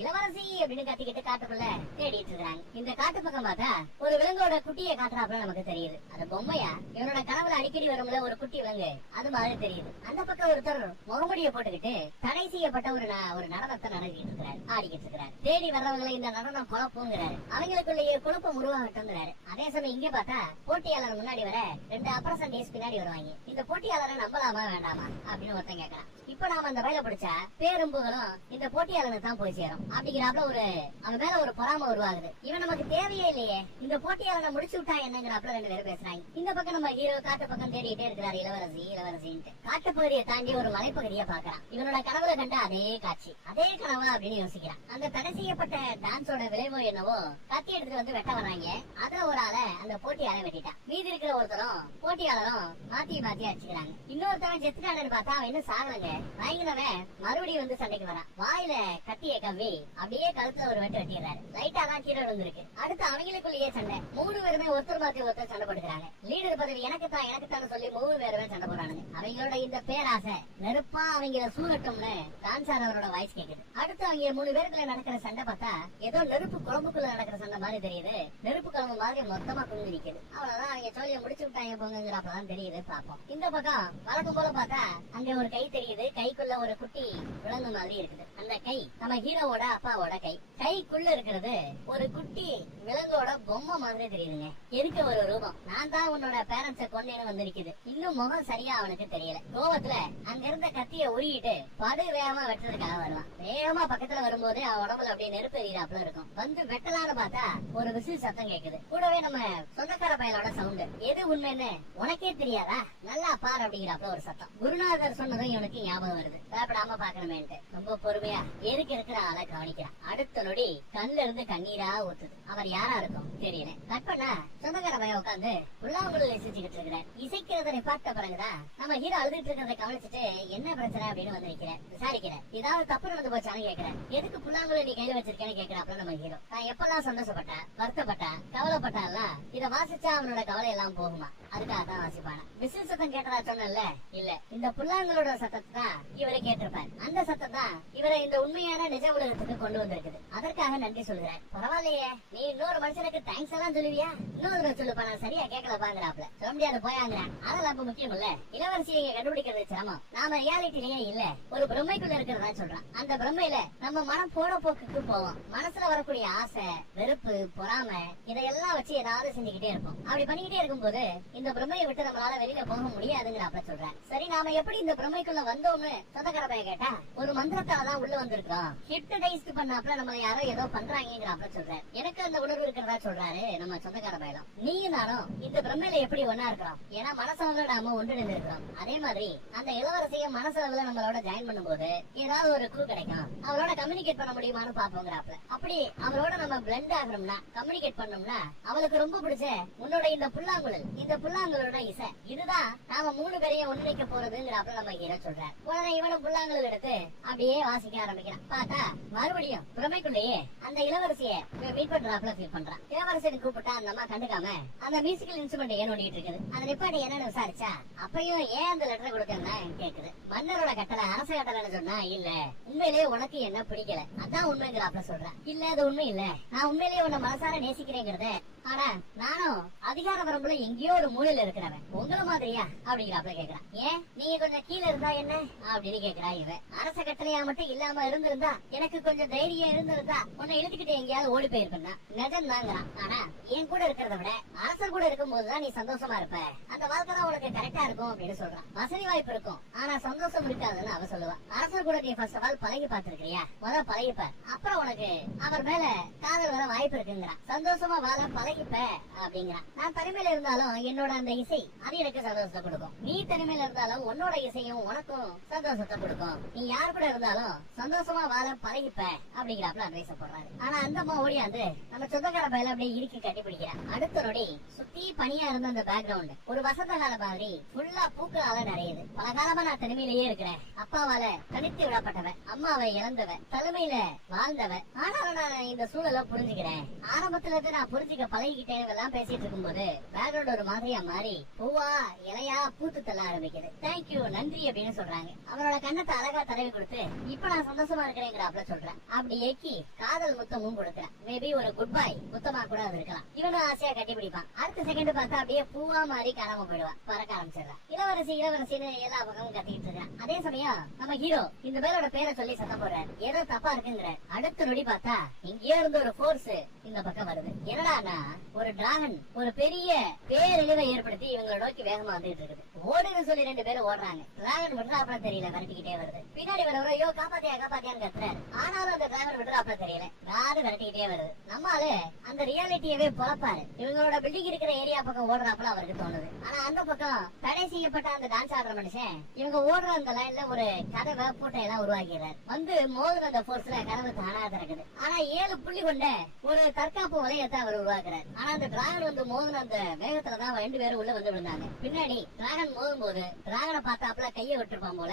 இளவரசி அப்படின்னு கத்திக்கிட்டு காட்டுக்குள்ள தேடிட்டு இருக்காங்க. இந்த காட்டு பக்கம் பார்த்தா ஒரு விலங்கோட குட்டியை காட்டுறாப்புல நமக்கு தெரியுது. அது பொம்மையா இவனோட கனவுல அடிக்கடி வரும்ல ஒரு குட்டி விலங்கு, அது மாதிரி தெரியுது. அந்த பக்கம் ஒருத்தர் முகமுடியை போட்டுக்கிட்டு தடை செய்யப்பட்ட ஒரு நடனத்தை நடத்திட்டு இருக்கிறாரு, ஆடிக்கிட்டு இருக்கிறாரு. தேடி வர்றவங்களை இந்த நடனம் குழப்பங்கிறாரு. அவங்களுக்குள்ளேயே குழப்பம் உருவாகட்டும்ங்கிறாரு. அதே சமயம் இங்க பார்த்தா போட்டியாளர் முன்னாடி வர 2 அப்ரசன்டேஸ் பின்னாடி வருவாங்க. இந்த போட்டியாளரை நம்பலாமா வேண்டாமா அப்படின்னு ஒருத்தன் கேட்கறான். இப்ப நாம அந்த வயல பிடிச்சா பேரும்புகளும் இந்த போட்டியாளனுக்கு தான் போய் சேரும் அப்படிங்கிறாப்ல அவன் மேல ஒரு பொறாம உருவாகுது. இவன் நமக்கு தேவையே இல்லையே, இந்த போட்டியாளனை முடிச்சு விட்டா என்னங்கிறாப்ல 2 பேரும் பேசுறாங்க. இந்த பக்கம் நம்ம ஹீரோ காட்டு பக்கம் தேடிட்டே இருக்கிறாரு இளவரசி இளவரசின்ட்டு. காட்டு பகுதியை தாண்டி ஒரு மலைப்பகுதியை பாக்குறான். இவனோட கனவுல கண்ட அதே காட்சி, அதே கனவா அப்படின்னு யோசிக்கிறான். அந்த தடை செய்யப்பட்ட டான்ஸோட விளைவோ என்னவோ கத்தி எடுத்துட்டு வந்து வெட்ட வர்றாங்க. அதுல ஒரு ஆளை அந்த போட்டியாளர் வெட்டிட்டான். மீதி இருக்கிற ஒருத்தரும் போட்டியாளரும் மாத்தி மாத்தி அடிச்சுக்கிறாங்க. இன்னொருத்தவன் செத்துட்டானு பார்த்தா அவன் இன்னும் சாகலங்க. வாங்கினவன் மறுபடியும் வந்து சண்டைக்கு வரான். வாயில கத்திய கவ்வி அப்படியே கழுத்துல ஒரு வெட்டு வெட்டிடுறாரு. லைட்டா தான் கீழே விழுந்திருக்கு. அடுத்த அவங்களுக்குள்ளேயே சண்டை. 3 பேருமே ஒருத்தர் மாத்தி ஒருத்தர் சண்டை போட்டுக்கிறாங்க. லீடர் பதவி எனக்கு தான் சொல்லி 3 பேருமே சண்டை போடுறானுங்க. அவங்களோட இந்த பேராசை நெருப்பா அவங்கள சூழட்டும்னு டான்சார் அவரோட வாய்ஸ் கேக்குது. அடுத்து அவங்க 3 பேருக்குள்ள நடக்கிற சண்டை பார்த்தா ஏதோ நெருப்பு குழம்புக்குள்ள நடக்கிற சண்டை மாதிரி தெரியுது. நெருப்பு குழம்பு மாதிரி மொத்தமா குங்கு நிக்குது. அவ்வளவுதான், அவங்க சோழிய முடிச்சு விட்டாங்க போங்கிறப்பதான் தெரியுது. பாப்போம். இந்த பக்கம் வழக்கம் போல பார்த்தா அங்க ஒரு கை தெரியுது. கைக்குள்ள ஒரு குட்டி விலங்கு மாதிரி இருக்குது. அந்த கை நம்ம ஹீரோவோட அப்பாவோட கை. கைக்குள்ள இருக்கிறது ஒரு குட்டி விலங்கோட பொம்மை மாதிரி தெரியுதுங்க. எதுக்கு ஒரு ரூபம், நான் தான் உன்னோட பேரண்ட்ஸ கொண்டேன்னு வந்திருக்குது. இன்னும் முகம் சரியா அவனுக்கு தெரியல. கோவத்துல அங்க இருந்த கத்திய உருகிட்டு படு வேகமா வெட்டுறதுக்காக வருவான். வேகமா பக்கத்துல வரும்போது அவன் உடம்புல அப்படியே நெருப்பு எரியாப்புல இருக்கும். வந்து வெட்டலான்னு பார்த்தா ஒரு விசில் சத்தம் கேக்குது. கூடவே நம்ம சொந்தக்கார பயலோட சவுண்ட். எது உண்மைன்னு உனக்கே தெரியாதா, நல்லா பார் அப்படிங்கிறப்ப ஒரு சத்தம். குருநாதர் சொன்னதும் இவனுக்கு ஞாபகம் வருது. பயப்படாம பாக்கணுமேன்ட்டு ரொம்ப பொறுமையா எதுக்கு இருக்கிற ஆளை கவனிக்கிறான். அடுத்த நொடி கண்ணுல இருந்து கண்ணீரா ஊத்துது. அவர் யாரா இருக்கும் தெரியல. கட் பண்ணா சொந்தக்கார பையன் உட்காந்து புல்லாங்குழல் இசைச்சுக்கிட்டு இருக்கிறார். இசைக்கிறத நிப்பாட்ட பிறகுதான் நம்ம ஹீரோ அழுதுட்டு இருக்கிறத கவனிச்சுட்டு என்ன பிரச்சனை அப்படின்னு வந்து நிக்கிறேன். விசாரிக்கிறேன். ஏதாவது தப்பு நடந்து போச்சான்னு கேக்குறேன். எதுக்கு புல்லாங்குழல் நீ கையில வச்சிருக்கேன்னு கேக்குறாப்ல நம்ம ஹீரோ. நான் எப்பெல்லாம் சந்தோஷப்பட்டேன், வருத்தப்பட்டேன், கவலைப்பட்டான்ல, இத வாசிச்சா அவனோட கவலை எல்லாம் போகுமா, அதுக்காக தான் வாசிப்பானா. விசில் சத்தம் கேட்டதா சொன்னல, இல்ல இந்த புல்லாங்குழலோட சத்தத்தை தான் இவரை கேட்டிருப்பார். அந்த சத்தம் தான் இவரை இந்த உண்மையான நிஜ உலகத்துக்கு கொண்டு வந்திருக்குது. அதற்காக நன்றி சொல்கிறேன். பரவாயில்லையே, நீ இன்னொரு மனுஷனுக்கு தேங்க்ஸ் எல்லாம் சொல்லுவியா, இன்னொரு சொல்லுப்பா, நான் சரியா கேட்கல பாங்கிறாப்ல. சொல்ல முடியாது போயாங்கிறேன். அதெல்லாம் அப்ப முக்கியம் இல்ல. இளவரசியை கண்டுபிடிக்கிறது சிரமம். நாம ரியாலிட்டிலேயே இல்ல, ஒரு பிரம்மைக்குள்ள இருக்கிறதா சொல்றான். அந்த பிரம்மையில நம்ம மனம் போன போக்குக்கு போவோம். மனசுல வரக்கூடிய ஆசை, வெறுப்பு, பொறாமை இதையெல்லாம் வச்சு ஏதாவது செஞ்சுக்கிட்டே இருப்போம். அப்படி பண்ணிக்கிட்டே இருக்கும்போது இந்த பிரம்மையை விட்டு நம்மளால வெளியில போக முடியாதுங்கிறப்ப சொல்றேன். சரி, நாம எப்படி இந்த பிரம்மைக்குள்ள வந்தோம்னு சொந்தக்கார பையன் கேட்டா, ஒரு மந்திரத்தால தான் உள்ள வந்திருக்கோம். ஹிப்னடைஸ்ட் பண்ணாப்ல நம்ம யாரோ ஏதோ பண்றாங்கிறப்ப சொல்றேன். எனக்கு அந்த உணர்வு இருக்கிறதா சொல்றாரு நம்ம சொந்தக்கார பையன். நீயும் நானும் இந்த பிரம்மையில எப்படி ஒன்னா இருக்கிறோம், ஏன்னா மனசளவுல நாம ஒன்றிணைந்து இருக்கிறோம். அதே மாதிரி அந்த இளவரசிய மனசளவுல நம்மளோட ஜாயின் பண்ணும்போது ஏதாவது ஒரு க்ளூ கிடைக்கும். அவளோட கம்யூனிகேட் பண்ண முடியுமான்னு பாப்போங்கிறாப்ல. அப்படி அவளோட நம்ம பிளண்ட் ஆகணும்னா, கம்யூனிகேட் பண்ணோம்னா, அவளுக்கு ரொம்ப பிடிச்ச உன்னோட இந்த புல்லாங்குழல், இந்த புல்லாங்குழலோட இசை, இதுதான் நாம 3 பேரையும் ஒன்றிணைக்க போறதுங்கிறாப்ல நம்ம ஹீரோ சொல்றாரு. உடனே இவனும் புல்லாங்குழல் எடுத்து அப்படியே வாசிக்க ஆரம்பிக்கிறான். பார்த்தா மறுபடியும் பிரமைக்குள்ளேயே அந்த இளவரசிய மீட் பண்றாப்ல ஃபீல் பண்றான். இளவரசியை கூப்பிட்டா அந்த அம்மா கண்டுக்காம அந்த மியூசிக்கல் இன்ஸ்ட்ருமெண்ட் ஏன் ஓடிட்டு இருக்குது, அந்த நிப்பாட்டி என்னன்னு விசாரிச்சா அப்பயும் ஏன் அந்த லெட்டர் கொடுக்கறதா கேக்குது. மன்னரோட கட்டளை, அரச கட்டளைன்னு சொன்னா இல்ல, உண்மையிலேயே உனக்கு என்ன பிடிக்கல, அதான் உண்மைங்கிறாப்ல சொல்றேன். இல்ல அது உண்மை இல்ல, நான் உண்மையிலேயே உன்னை மனசார நேசிக்கிறேங்கிறத, ஆனா நானும் அதிகார வரம்புல எங்கேயோ ஒரு மூலையில இருக்கிறவன், உங்களை மாதிரியா அப்படிங்கிறாப்ல கேக்குறான். ஏன் நீங்க கொஞ்சம் கீழே இருந்தா என்ன அப்படின்னு கேக்குறா இவன். அரச கட்டளையா மட்டும் இல்லாம இருந்திருந்தா, எனக்கு கொஞ்சம் தைரியம் இருந்திருந்தா உன்னை இழுத்துக்கிட்டு எங்கேயாவது ஓடி போயிருப்பா. நிஜம் தாங்கிறான். ஆனா என் கூட இருக்கிறத விட அரசர் கூட இருக்கும் போதுதான் நீ சந்தோஷமா இருப்ப, அந்த வாழ்க்கை தான் உனக்கு கரெக்டா இருக்கும் அப்படின்னு சொல்றான். வசதி வாய்ப்பு இருக்கும், ஆனா சந்தோஷம் இருக்காதுன்னு அவ சொல்லுவா. அரசர் கூட நீ ஃபர்ஸ்ட் ஆஃப் ஆல் பழகி பாத்துருக்கியா, முதல்ல பழகிப்ப, அப்புறம் உனக்கு அவர் மேல காதல் வர வாய்ப்பு இருக்குங்கிறான். சந்தோஷமா வாழ பழகிப்ப அப்படிங்கிறான். நான் தனிமையில இருந்தாலும் என்னோட அந்த இசை அது எனக்கு சந்தோஷத்தை கொடுக்கும், நீ தனிமையில இருந்தாலும் உன்னோட இசையும் உனக்கும் சந்தோஷத்தை கொடுக்கும், நீ யார் கூட இருந்தாலும் சந்தோஷமா வாழ பழகிப்ப அப்படிங்கிறாப்ல அட்வைஸ் போடுறாரு. ஆனா அந்த அம்மா ஓடியாந்து நம்ம சொந்தக்கார பையில அப்படியே இறுக்கி கட்டி பிடிக்கிறான். அடுத்த நொடி சுத்தி பனியா இருந்த அந்த பேக்ரவுண்ட் ஒரு வசந்த கால மாதிரி ஃபுல்லா பூக்களால நிறையுது. பல காலமா நான் தனிமையிலேயே இருக்கிறேன், அப்பாவால தனித்து விடப்பட்டவன், அம்மாவை இழந்தவன், தலைமையில வாழ்ந்தவன், ஆனாலும் நான் இந்த சூழலை புரிஞ்சுக்கிறேன். ஆரம்பத்துல இருந்து நான் புரிஞ்சுக்க பழகிக்கிட்டேன் எல்லாம் பேசிட்டு இருக்கும்போது பேக்ரவுண்ட் ஒரு மாதிரியா மாறி பூவா இலையா பூத்து தள்ள ஆரம்பிக்குது. தேங்க்யூ, நன்றி அப்படின்னு சொல்றாங்க. அவரோட கண்ணத்தை அழகா தடவி கொடுத்து இப்ப நான் சந்தோஷமா இருக்கிறேங்கிறாப்ல சொல்றேன். அப்படி ஏக்கி காதல் முத்தமும் கொடுக்கிறேன். மேபி ஒரு குட் பை முத்தமா கூட அது இருக்கலாம். இவனும் ஆசையா கட்டி பிடிப்பான். அடுத்த செகண்ட் பார்த்தா அப்படியே பூவா மாறி காணாம போயிடுவான், பறக்க ஆரம்பிச்சிடறான். இளவரசி இளவரசின்னு எல்லா பக்கமும் கத்திக்கிட்டு இருக்கான். அதே சமயம் நம்ம ஹீரோ இந்த பேரோட பேரை சொல்லி சத்தம் போடுறாரு, ஏதோ தப்பா இருக்குங்கிற. அடுத்த நொடி பார்த்தா இங்கே இருந்து ஒரு போர்ஸ் இந்த பக்கம் வருது. என்னடானா ஒரு டிராகன் ஒரு பெரிய பேரழிவை ஏற்படுத்தி இவங்களை நோக்கி வேகமா வந்துட்டு இருக்குது. ஓடுன்னு சொல்லி 2 பேரும் ஓடுறாங்க. டிராகன் விடுறாப்ல தெரியல, விரட்டிக்கிட்டே வருது. பின்னாடி வரவரை ஐயோ காப்பாத்தியா காப்பாத்தியான்னு கத்துறாரு. ஆனாலும் அந்த டிராகன் விடுறாப்ல தெரியல, நாடு விரட்டிக்கிட்டே வருது. நம்மால அந்த ரியாலிட்டியவே பொழப்பாரு. இவங்களோட பில்டிங் இருக்கிற ஏரியா பக்கம் ஓடுறாப்புல அவருக்கு தோணுது. ஆனா அந்த பக்கம் தடை செய்யப்பட்ட அந்த டான்ஸ் ஆடுற மனுஷன் இவங்க ஓடுற அந்த லைன்ல ஒரு கதவை பூட்டை எல்லாம் உருவாக்கிறார். வந்து மோதுற அந்த போர்ஸ்ல கதவு தானா திறக்குது. ஆனா 7 புள்ளி கொண்ட ஒரு தற்காப்பு வளையத்தை அவர் உருவாக்குறாரு. ஆனா அந்த டிராகன் வந்து மோதுன அந்த வேகத்துலதான் 2 பேரும் உள்ள வந்து விழுந்தாங்க. பின்னாடி டிராகன் டிராகன் மோதும் போது டிராகனை பார்த்தாப்புல கையை விட்டுருப்பான் போல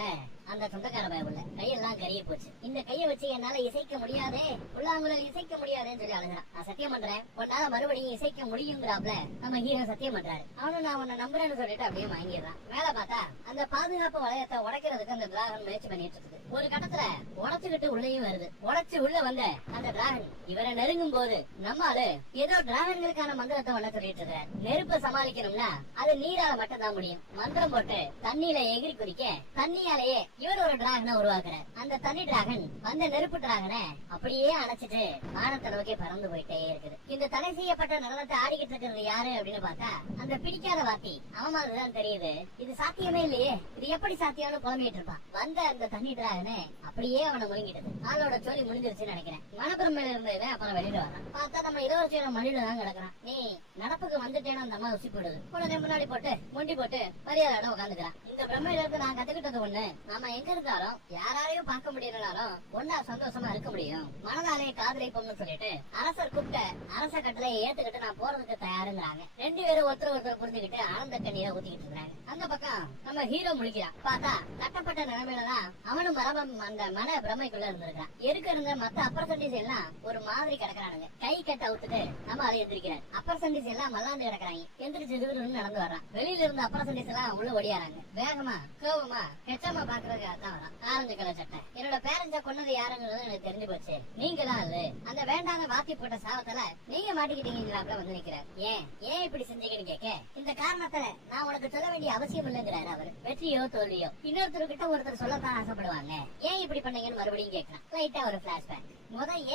அந்த சொந்தக்கார பயவுல கையெல்லாம் கரிய போச்சு. இந்த கையை வச்சு என்னால இசைக்க முடியாதே, புல்லாங்குழல் இசைக்க முடியாதேன்னு சொல்லி அழுகிறான். நான் சத்தியம் பண்றேன் உன்னால மறுபடியும் இசைக்க முடியுங்கிறாப்ல நம்ம ஹீரோ சத்தியம் பண்றாரு. அவனும் நான் உன்னை நம்புறேன்னு சொல்லிட்டு அப்படியே வாங்கிடுறான். மேல பார்த்தா அந்த பாதுகாப்பு வளையத்தை உடைக்கிறதுக்கு அந்த டிராகன் முயற்சி பண்ணிட்டு இருக்குது. ஒரு கட்டத்துல உடைச்சுக்கிட்டு உள்ளேயும் வருது. உடைச்சு உள்ள வந்த அந்த டிராகன் இவரை நெருங்கும் போது நம்மால ஏதோ டிராகன்களுக்கான மந்திரத்தை ஒண்ண சொல்லிட்டு இருக்காரு. நெருப்பை சமாளிக்கணும்னா அது நீரால மட்டும் தான் முடியும். மந்திரம் போட்டு தண்ணியில எகிரி குதிக்க தண்ணியாலேயே இவர் ஒரு டிராகனை உருவாக்குறார். அந்த தண்ணி டிராகன் அந்த நெருப்பு டிராகனை அப்படியே அணைச்சிட்டு வானத்தை நோக்கி பறந்து போயிட்டே இருக்குது. இந்த தடை செய்யப்பட்ட நடனத்தை ஆடிக்கிட்டு இருக்கிறது யாரு அப்படின்னு பார்த்தா அந்த பிடிக்காத வாத்தி. அவன் மாதிரிதான் தெரியுது. இது சாத்தியமே இல்லையே, இது எப்படி சாத்தியம்னு புலம்பிட்டு இருப்பான். வந்த அந்த தண்ணி டிராகனை அப்படியே அவனை முழுங்கிட்டது. ஆளோட சோழி முடிஞ்சிருச்சுன்னு நினைக்கிறேன். மனப்பெருமையில இருந்தது அப்புறம் வெளியில வரான். பார்த்தா நம்ம இளவரசியோட மடியில தான் கிடக்குறான். நீ நடப்புக்கு வந்துட்டேன்னு அந்த அம்மா உசி போடுது. உடனே முன்னாடி போட்டு முண்டி போட்டு மரியாதை உட்காந்துக்கிறான். இந்த பிரம்மையில இருந்து நான் கத்துக்கிட்டது ஒண்ணு, நாம எங்க இருந்தாலும் யாராலையும் பார்க்க முடியலனாலும் ஒன்னா சந்தோஷமா இருக்க முடியும். மனதாலே காதலிப்போம்னு சொல்லிட்டு அரசர் கூப்பிட்ட அரச கட்டளை ஏத்துக்கிட்டு நான் போறதுக்கு தயாருங்கிறாங்க. ரெண்டு பேரும் ஒருத்தர் புரிஞ்சுக்கிட்டு ஆனந்த கண்ணீரை ஊத்திக்கிட்டு இருக்காங்க. அந்த பக்கம் நம்ம ஹீரோ முழிக்கிறான். பார்த்தா கட்டப்பட்ட நிலைமையிலதான் அவனும் மரபம் அந்த மன பிரமைக்குள்ள இருந்திருக்கான். எதுக்கு இருந்த மத்த அப்பர் சண்டிஸ் எல்லாம் ஒரு மாதிரி கிடக்குறானுங்க. கை கட்ட அவுத்துட்டு நம்ம அதை எந்திரிக்கிறான். அப்பர் சண்டிஸ் எல்லாம் மல்லாந்து கிடக்குறாங்க. எந்திரிச்சு நடந்து வர்றான். வெளியில இருந்த அப்பர் சண்டிஸ் எல்லாம் உள்ள ஒடியாராங்க. வேகமா கோவமா ஹெச்எம் பாக்குறதுக்காக தான் வரான். ஆரஞ்சு கலர் சட்டை. என்னோட பேரண்ட்ஸ கொன்னது யாருங்கிறது எனக்கு தெரிஞ்சு போச்சு. நீங்களா அது அந்த வேண்டாத வாத்தி போட்ட சாவத்துல நீங்க மாட்டிக்கிட்டீங்களாப்ல வந்து நிக்கிறார். ஏன் இப்படி செஞ்சீங்கன்னு கேட்க இந்த காரணத்துல நான் உனக்கு சொல்ல வேண்டிய அவசியம் இல்லைங்கிறாரு அவரு. வெற்றியோ தோல்வியோ இன்னொருத்தர்கிட்ட ஒருத்தர் சொல்லத்தான் ஆசைப்படுவாங்க. ஏன் இப்படி பண்ணீங்கன்னு மறுபடியும் கேட்கலாம். லைட்டா ஒரு பிளாஷ்பேக்.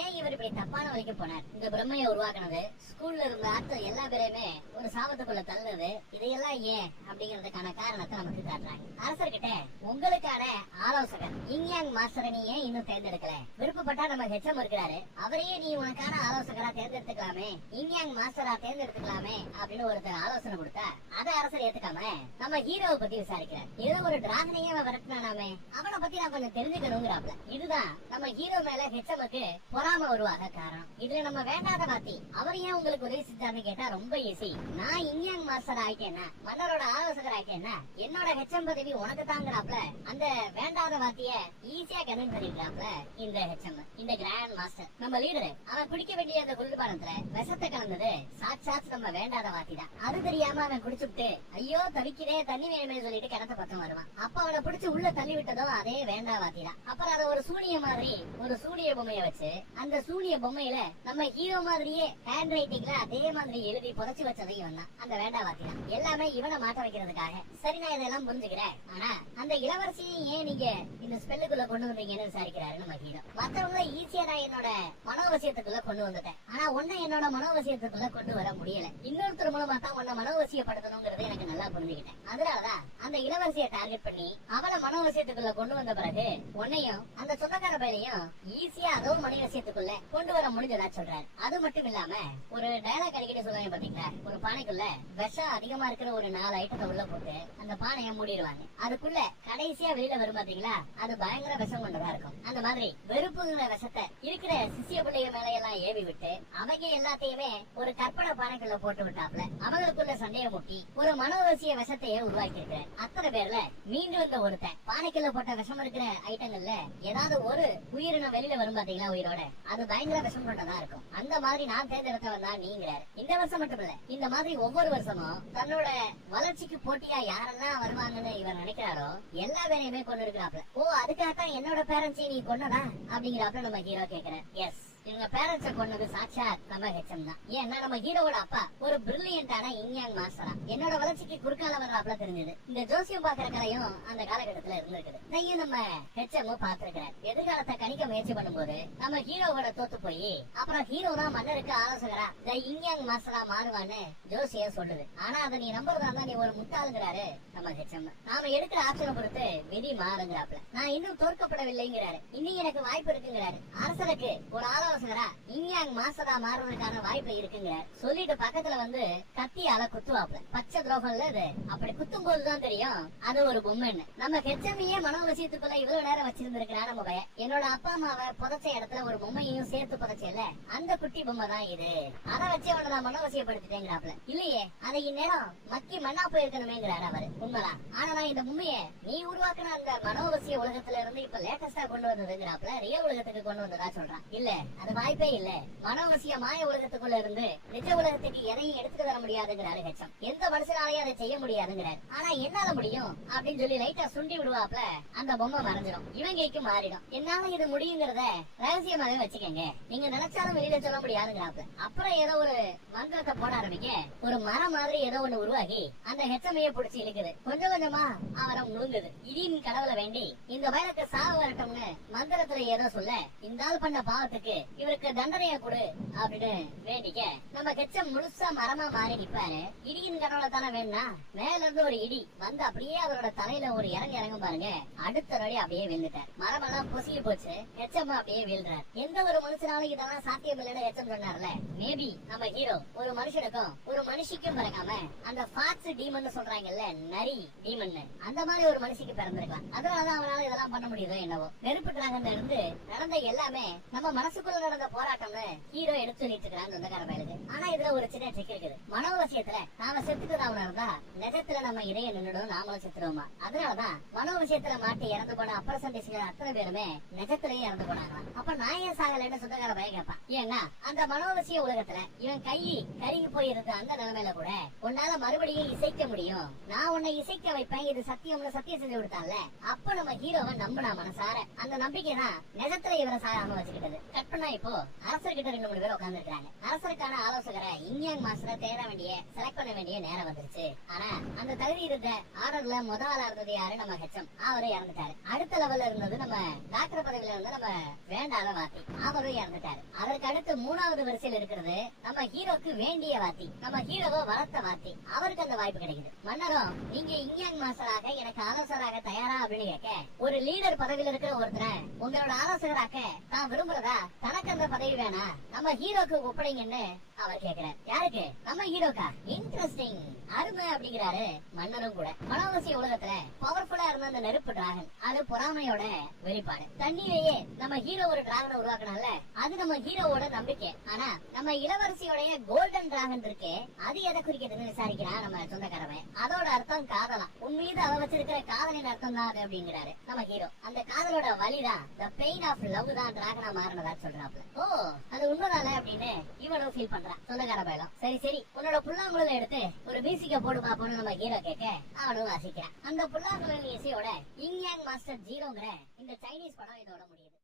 ஏன் இவர் இப்படி தப்பான வரைக்கும் போனார்? இந்த பிரம்மையை உருவாக்குனது, ஸ்கூல்ல இருந்த ஆட்கள் எல்லா பேரையுமே ஒரு சாபத்துக்குள்ள தள்ளுனது, இதையெல்லாம் ஏன் அப்படிங்கறதுக்கான காரணத்தை நமக்கு காட்டுறாங்க. அரசர்கிட்ட உங்களுக்கான ஆலோசகர் இங்யாங் மாஸ்டரை நீ ஏன் இன்னும் தேர்ந்தெடுக்கல? விருப்பப்பட்டா நம்ம ஹெச்எம் இருக்கிறாரு, அவரையே நீ உனக்கான ஆலோசகரா தேர்ந்தெடுத்துக்கலாமே, இங்யாங் மாஸ்டரா தேர்ந்தெடுத்துக்கலாமே அப்படின்னு ஒருத்தர் ஆலோசனை கொடுத்தா அதை அரசர் ஏத்துக்காம நம்ம ஹீரோவை பத்தி விசாரிக்கிறார். ஏதோ ஒரு டிராகனையே விரட்டினாமே, அவனை பத்தி நான் கொஞ்சம் தெரிஞ்சுக்கணுங்கிறாப்ல. இதுதான் நம்ம ஹீரோ மேல ஹெச்எம்க்கு பொறாம உருவாக காரணம். இதுல நம்ம வேண்டாத வாத்தி அவர் ஏன் உங்களுக்கு உதவி செஞ்சாருன்னு கேட்டா ரொம்ப ஈஸி. நான் இங்யாங் மாஸ்டர் ஆயிட்டேன்னா, மன்னரோட ஆலோசகர் ஆயிட்டேன்னா, என்னோட ஹெச்எம் பதவி உனக்கு தாங்கிறாப்ல. அந்த வேண்டாத வாத்திய ஈஸியா கன்வின்ஸ் பண்ணிருக்காப்ல இந்த ஹெச்எம், இந்த கிராண்ட் மாஸ்டர். நம்ம லீடரு அவன் குடிக்க வேண்டிய அந்த குளிர்பானத்துல விஷத்தை கலந்தது சாட்சாத் நம்ம வேண்டாத வாத்தி தான். அது தெரியாம அவன் குடிச்சுட்டு ஐயோ தவிக்கிறே தண்ணி வேணுமே சொல்லிட்டு கிணத்த பக்கம் வருவான். அப்ப அவனை பிடிச்சு உள்ள தள்ளி விட்டதோ அதே வேண்டா வாத்தி தான். அப்புறம் அதை ஒரு சூனிய மாதிரி ஒரு சூனிய பொம்மையை வச்சு அந்த சூனிய பொம்மையில நம்ம ஹீரோ மாதிரியே ஹேண்ட் ரைட்டிங்ல அதே மாதிரி எழுதி புதைச்சு வச்சதையும் தான் அந்த வேண்டா வாத்தி தான். எல்லாமே இவனை மாட்ட வைக்கிறதுக்காக. சரி நான் இதெல்லாம் புரிஞ்சுக்கிறேன், ஆனா அந்த இளவரசியை ஏன் நீங்க இந்த ஸ்பெல்லுக்குள்ள கொண்டு வந்தீங்கன்னு விசாரிக்கிறாரு நம்ம ஹீரோ. மத்தவங்கள ஈஸியா நான் என்னோட மனோவசியத்துக்குள்ள கொண்டு வந்துட்டேன், ஆனா உன்னை என்னோட மனோவசியத்துக்குள்ள கொண்டு வர முடியல. இன்னொருத்தர் மூலமா தான் உன்னை மனோவசியப்படுத்தணுங்கிறது எனக்கு நல்லா புரிஞ்சுக்கிட்டேன். அதனாலதான் அந்த இளவரசியை டார்கெட் பண்ணி அவளை மனோவசியத்துக்குள்ள கொண்டு வந்த பிறகு உன்னையும் அந்த சொந்தக்கார பையனையும் ஈஸியா அதோ மணி விஷயத்துக்குள்ள கொண்டு வர முடிஞ்சதா சொல்றாரு. அது மட்டும் இல்லாம ஒரு டயலாக் அடிக்கடி சொல்லுவாங்க பாத்தீங்களா, ஒரு பானைக்குள்ள விஷம் அதிகமா இருக்கிற ஒரு 4 ஐட்டத்தை உள்ள போட்டு அந்த பானையை மூடிடுவாங்க. அதுக்குள்ள கடைசியா வெளியில வரும் பாத்தீங்களா, அது பயங்கர விஷம் கொண்டதா இருக்கும். அந்த மாதிரி வெறுப்புங்கிற விஷத்தை இருக்கிற சிசிய பிள்ளைங்க மேல எல்லாம் ஏவி விட்டு அவங்க எல்லாத்தையுமே ஒரு கற்பனை பானைக்குள்ள போட்டு விட்டாப்ல. அவங்களுக்குள்ள சண்டையை மூட்டி ஒரு மனோவசிய விஷத்தையே உருவாக்கி இருக்கிற அத்தனை பேர்ல மீண்டும் இந்த ஒருத்தன் பானைக்குள்ள போட்ட விஷம் இருக்கிற ஐட்டங்கள்ல ஏதாவது ஒரு உயிரினம் வெளியில வரும் பாத்தீங்களா உயிரோட, அது பயங்கர விஷம் கொண்டதா இருக்கும். அந்த மாதிரி நான் தேர்ந்தெடுத்தவன் தான் நீங்கிறாரு. இந்த வருஷம் மட்டும் இல்ல, இந்த மாதிரி ஒவ்வொரு வருஷமும் தன்னோட வளர்ச்சிக்கு போட்டியா யாரெல்லாம் வருவாங்கன்னு இவர் நினைக்கிறாரோ எல்லா பேரையுமே கொண்டு இருக்கிறாப்ல. ஓ அதுக்காகத்தான் என்னோட பேரண்ட்ஸை நீ கொன்னதா அப்படிங்கிறாப்ல நம்ம ஹீரோ கேக்குறாரு. எஸ், இவங்க பேரண்ட்ஸ கொண்டது சாட்சாத் நம்ம ஹெச்எம் தான். ஏன்னா நம்ம ஹீரோவோட அப்பா ஒரு பிரில்லியன்டான இங்யாங் மாஸ்டரா என்னோட வளர்ச்சிக்கு குறுக்கால வர்றாப்ல தெரிஞ்சது. இந்த ஜோசியம் பாக்குற கலையும் அந்த காலகட்டத்துல இருந்திருக்குது. இதையும் நம்ம ஹெச்எம் பாத்துருக்கிறார். எதிர்காலத்தை கணிக்க முயற்சி பண்ணும்போது நம்ம ஹீரோவோட தோத்து போய் அப்புறம் ஹீரோ தான் மன்னருக்கு ஆலோசகரா இந்த இங்யாங் மாஸ்டரா மாறுவான்னு ஜோசிய சொல்லுது. ஆனா அதை நீ நம்புறதா இருந்தா நீ ஒரு முட்டாளுங்கிறாரு நம்ம ஹெச்எம். நாம எடுக்கிற ஆப்ஷனை பொறுத்து விதி மாறுங்கிறாப்ல. நான் இன்னும் தோற்கப்படவில்லைங்கிறாரு. இன்னும் எனக்கு வாய்ப்பு இருக்குங்கிறாரு. அரசருக்கு ஒரு ஆலோசகரா இன்யாங் மாஸ்டரா மாறுவதற்கான வாய்ப்பு இருக்குங்க சொல்லிட்டு பக்கத்துல வந்து கத்தியால குத்துவாப்ல. பச்சை துரோகம்ல இது. அப்படி குத்தும் போதுதான் தெரியும் அது ஒரு பொம்மைன்னு. நம்ம ஹெச்எம்ஏ மனோவசியத்துக்குள்ள இவ்வளவு நேரம் வச்சிருந்திருக்கிறா நம்ம பையன். என்னோட அப்பா அம்மாவை புதைச்ச இடத்துல ஒரு பொம்மையும் சேர்த்து புதைச்சல, அந்த குட்டி பொம்மை தான் இது. அதை வச்சு அவனை நான் மனோவசியப்படுத்திட்டேங்கிறாப்ல. இல்லையே, அதை இந்நேரம் மக்கி மண்ணா போயிருக்கணுமேங்கிறாரு அவரு. உண்மைதான். ஆனா நான் இந்த பொம்மைய நீ உருவாக்குன அந்த மனோவசிய உலகத்துல இருந்து இப்ப லேட்டஸ்டா கொண்டு வந்ததுங்கிறாப்ல. ரியல் உலகத்துக்கு கொண்டு வந்ததா சொல்றான். இல்ல, அது வாய்ப்பே இல்ல. மனோவசிய மாய உலகத்துக்குள்ள இருந்து நிஜ உலகத்துக்கு எதையும் எடுத்துட்டு வர முடியாதுங்கிறாரு ஹெச்எம். எந்த மனுஷனாலையும் அதை செய்ய முடியாதுங்கிறாரு. ஆனா என்னால முடியும் அப்படின்னு சொல்லி லைட்டா சுண்டி விடுவாப்ல. அந்த பொம்மை மறைஞ்சிடும், இவங்கைக்கு மாறிடும். என்னால இது முடியுங்கிறத ரகசியமாவே வச்சுக்கங்க, நீங்க நினைச்சாலும் வெளியில சொல்ல முடியாதுங்கிறாப்ல. அப்புறம் ஏதோ ஒரு மந்திரத்தை போட ஆரம்பிக்க ஒரு மரம் மாதிரி ஏதோ ஒண்ணு உருவாகி அந்த ஹெச்எம்ஐய புடிச்சு இழுக்குது. கொஞ்சம் கொஞ்சமா அவரை முழுங்குது. இடியின் கடவுளை வேண்டி இந்த வயலுக்கு சாவு வரட்டும்னு மந்திரத்துல ஏதோ சொல்ல, இந்த ஆள் பண்ண பாவத்துக்கு இவருக்கு தண்டனைய கொடு அப்படின்னு வேண்டிக்க நம்ம ஹெச்எம் முழுசா மரமா மாறி நிப்பாரு. இடியின் கடவுளை தானே வேணும்னா மேல இருந்து ஒரு இடி வந்து அப்படியே அவரோட தலையில ஒரு இறங்கும் பாருங்க. அடுத்த நொடி அப்படியே விழுந்துட்டார். மரமெல்லாம் பொசுகி போச்சு. ஹெச்எம் அப்படியே வீழ்றார். எந்த ஒரு மனுஷனாலும் இதெல்லாம் சாத்தியம் இல்லைன்னு ஹெச்எம் சொன்னார்ல. மேபி நம்ம ஹீரோ ஒரு மனுஷனுக்கும் ஒரு மனுஷிக்கும் பிறக்காம அந்த ஃபாக்ஸ் டீமன் சொல்றாங்கல்ல, நரி டீமன், அந்த மாதிரி ஒரு மனுஷிக்கு பிறந்திருக்கலாம். அதனாலதான் அவனால இதெல்லாம் பண்ண முடியுதோ என்னவோ. நெருப்பு டிராகன்ல இருந்து நடந்த எல்லாமே நம்ம மனசுக்குள்ள நடந்த போராட்டம்னு ஹீரோ எடுத்து சொல்லிட்டு இருக்கிறான் சொந்தக்கார பயலுக்கு. ஆனா இதுல ஒரு சின்ன செக் இருக்குது. மனோவசியத்துல நாம செத்துக்கிறதா இருந்தா நிஜத்துல நம்ம இடைய நின்னுடும், நாமளும் செத்துருவோமா. அதனாலதான் மனோவசியத்துல மாட்டி இறந்து போன அப்பரசன்டேஜ்கள் அத்தனை பேருமே நிஜத்திலேயே இறந்து போனாங்களாம். அப்ப நான் ஏன் சாகலன்னு சொந்தக்கார பையன் கேட்பான். ஏன்னா அந்த மனோவசிய உலகத்துல இவன் கை கருகி போயிருந்த அந்த நிலைமையில கூட உன்னால மறுபடியும் இசைக்க முடியும், நான் உன்னை இசைக்க வைப்பேன், இது சத்தியம்னு சத்தியம் செஞ்சு கொடுத்தான்ல. அப்ப நம்ம ஹீரோவை நம்பினா மனசார. அந்த நம்பிக்கை தான் நிஜத்துல இவரை சாகாம வச்சுக்கிட்டது. கட் பண்ணா இப்போ அரசர்கிட்ட 2-3 பேர் உட்கார்ந்து இருக்காங்க. அரசருக்கான ஆலோசகரை இன்யாங் மாஸ்டரை தேட வேண்டிய செலக்ட் பண்ண வேண்டிய நேரம் வந்துருச்சு. ஆனா அந்த தகுதி இருந்த ஆர்டர்ல முதல் ஆளா இருந்தது யாரு? நம்ம ஹெச்எம். அவரு இறந்துட்டாரு. அடுத்த லெவல்ல இருந்தது நம்ம டாக்டர் பதவியில இருந்த நம்ம வேண்டாத வாத்தி, அவரும் இறந்துட்டாரு. அதற்கு அடுத்து 3வது வரிசையில் இருக்கிறது நம்ம ஹீரோக்கு வேண்டிய வாத்தி, நம்ம ஹீரோவை வளர்த்த வாத்தி. அவருக்கு அந்த வாய்ப்பு கிடைக்குது. மன்னரும் நீங்க இன்யாங் மாஸ்டராக எனக்கு ஆலோசகராக தயாரா அப்படின்னு கேட்க, ஒரு லீடர் பதவியில இருக்கிற ஒருத்தரை உங்களோட ஆலோசகராக்க தான் விரும்புறதா, தனக்கு அந்த பதவி வேணா நம்ம ஹீரோக்கு ஒப்படைங்கன்னு அவர் கேட்கிறார். யாருக்கு? நம்ம ஹீரோக்கா? இன்ட்ரெஸ்டிங், அருமை அப்படிங்கிறாரு மன்னரும் கூட. மனோவசிய உலகத்துல பவர்ஃபுல்லா இருந்த அந்த நெருப்பு டிராகன் அது பொறாமையோட வெளிப்பாடு. தண்ணியிலேயே நம்ம ஹீரோ ஒரு டிராகனை உருவாக்கணும்ல, அது நம்ம ஹீரோவோட நம்பிக்கை. ஆனா நம்ம இளவரசியோடைய கோல்டன் டிராகன் இருக்கே, அது எதை குறிக்கிறதுன்னு விசாரிக்கிறான் நம்ம சொந்தக்காரவன். அதோட அர்த்தம் காதலாம். உன்மீது அவ வச்சிருக்கிற காதலின் அர்த்தம் தான் அது அப்படிங்கிறாரு நம்ம ஹீரோ. அந்த காதலோட வலிதான், the pain of love தான் டிராகனா மாறினதா சொல்றாப்ல. ஓ, அது உண்மைதானே அப்படின்னு இவனும் ஃபீல் பண்றான் சொந்தக்கார பயலும். சரி சரி, உன்னோட புல்லாங்குழல எடுத்து ஒரு மியூசிக்க போடு பாப்போம்னு நம்ம ஹீரோ கேட்க அவனும் வாசிக்கிறான். அந்த புல்லாங்குழல் இசையோட இன்யாங் மாஸ்டர் 0ங்கிற இந்த சைனீஸ் படம் இதோட முடியுது.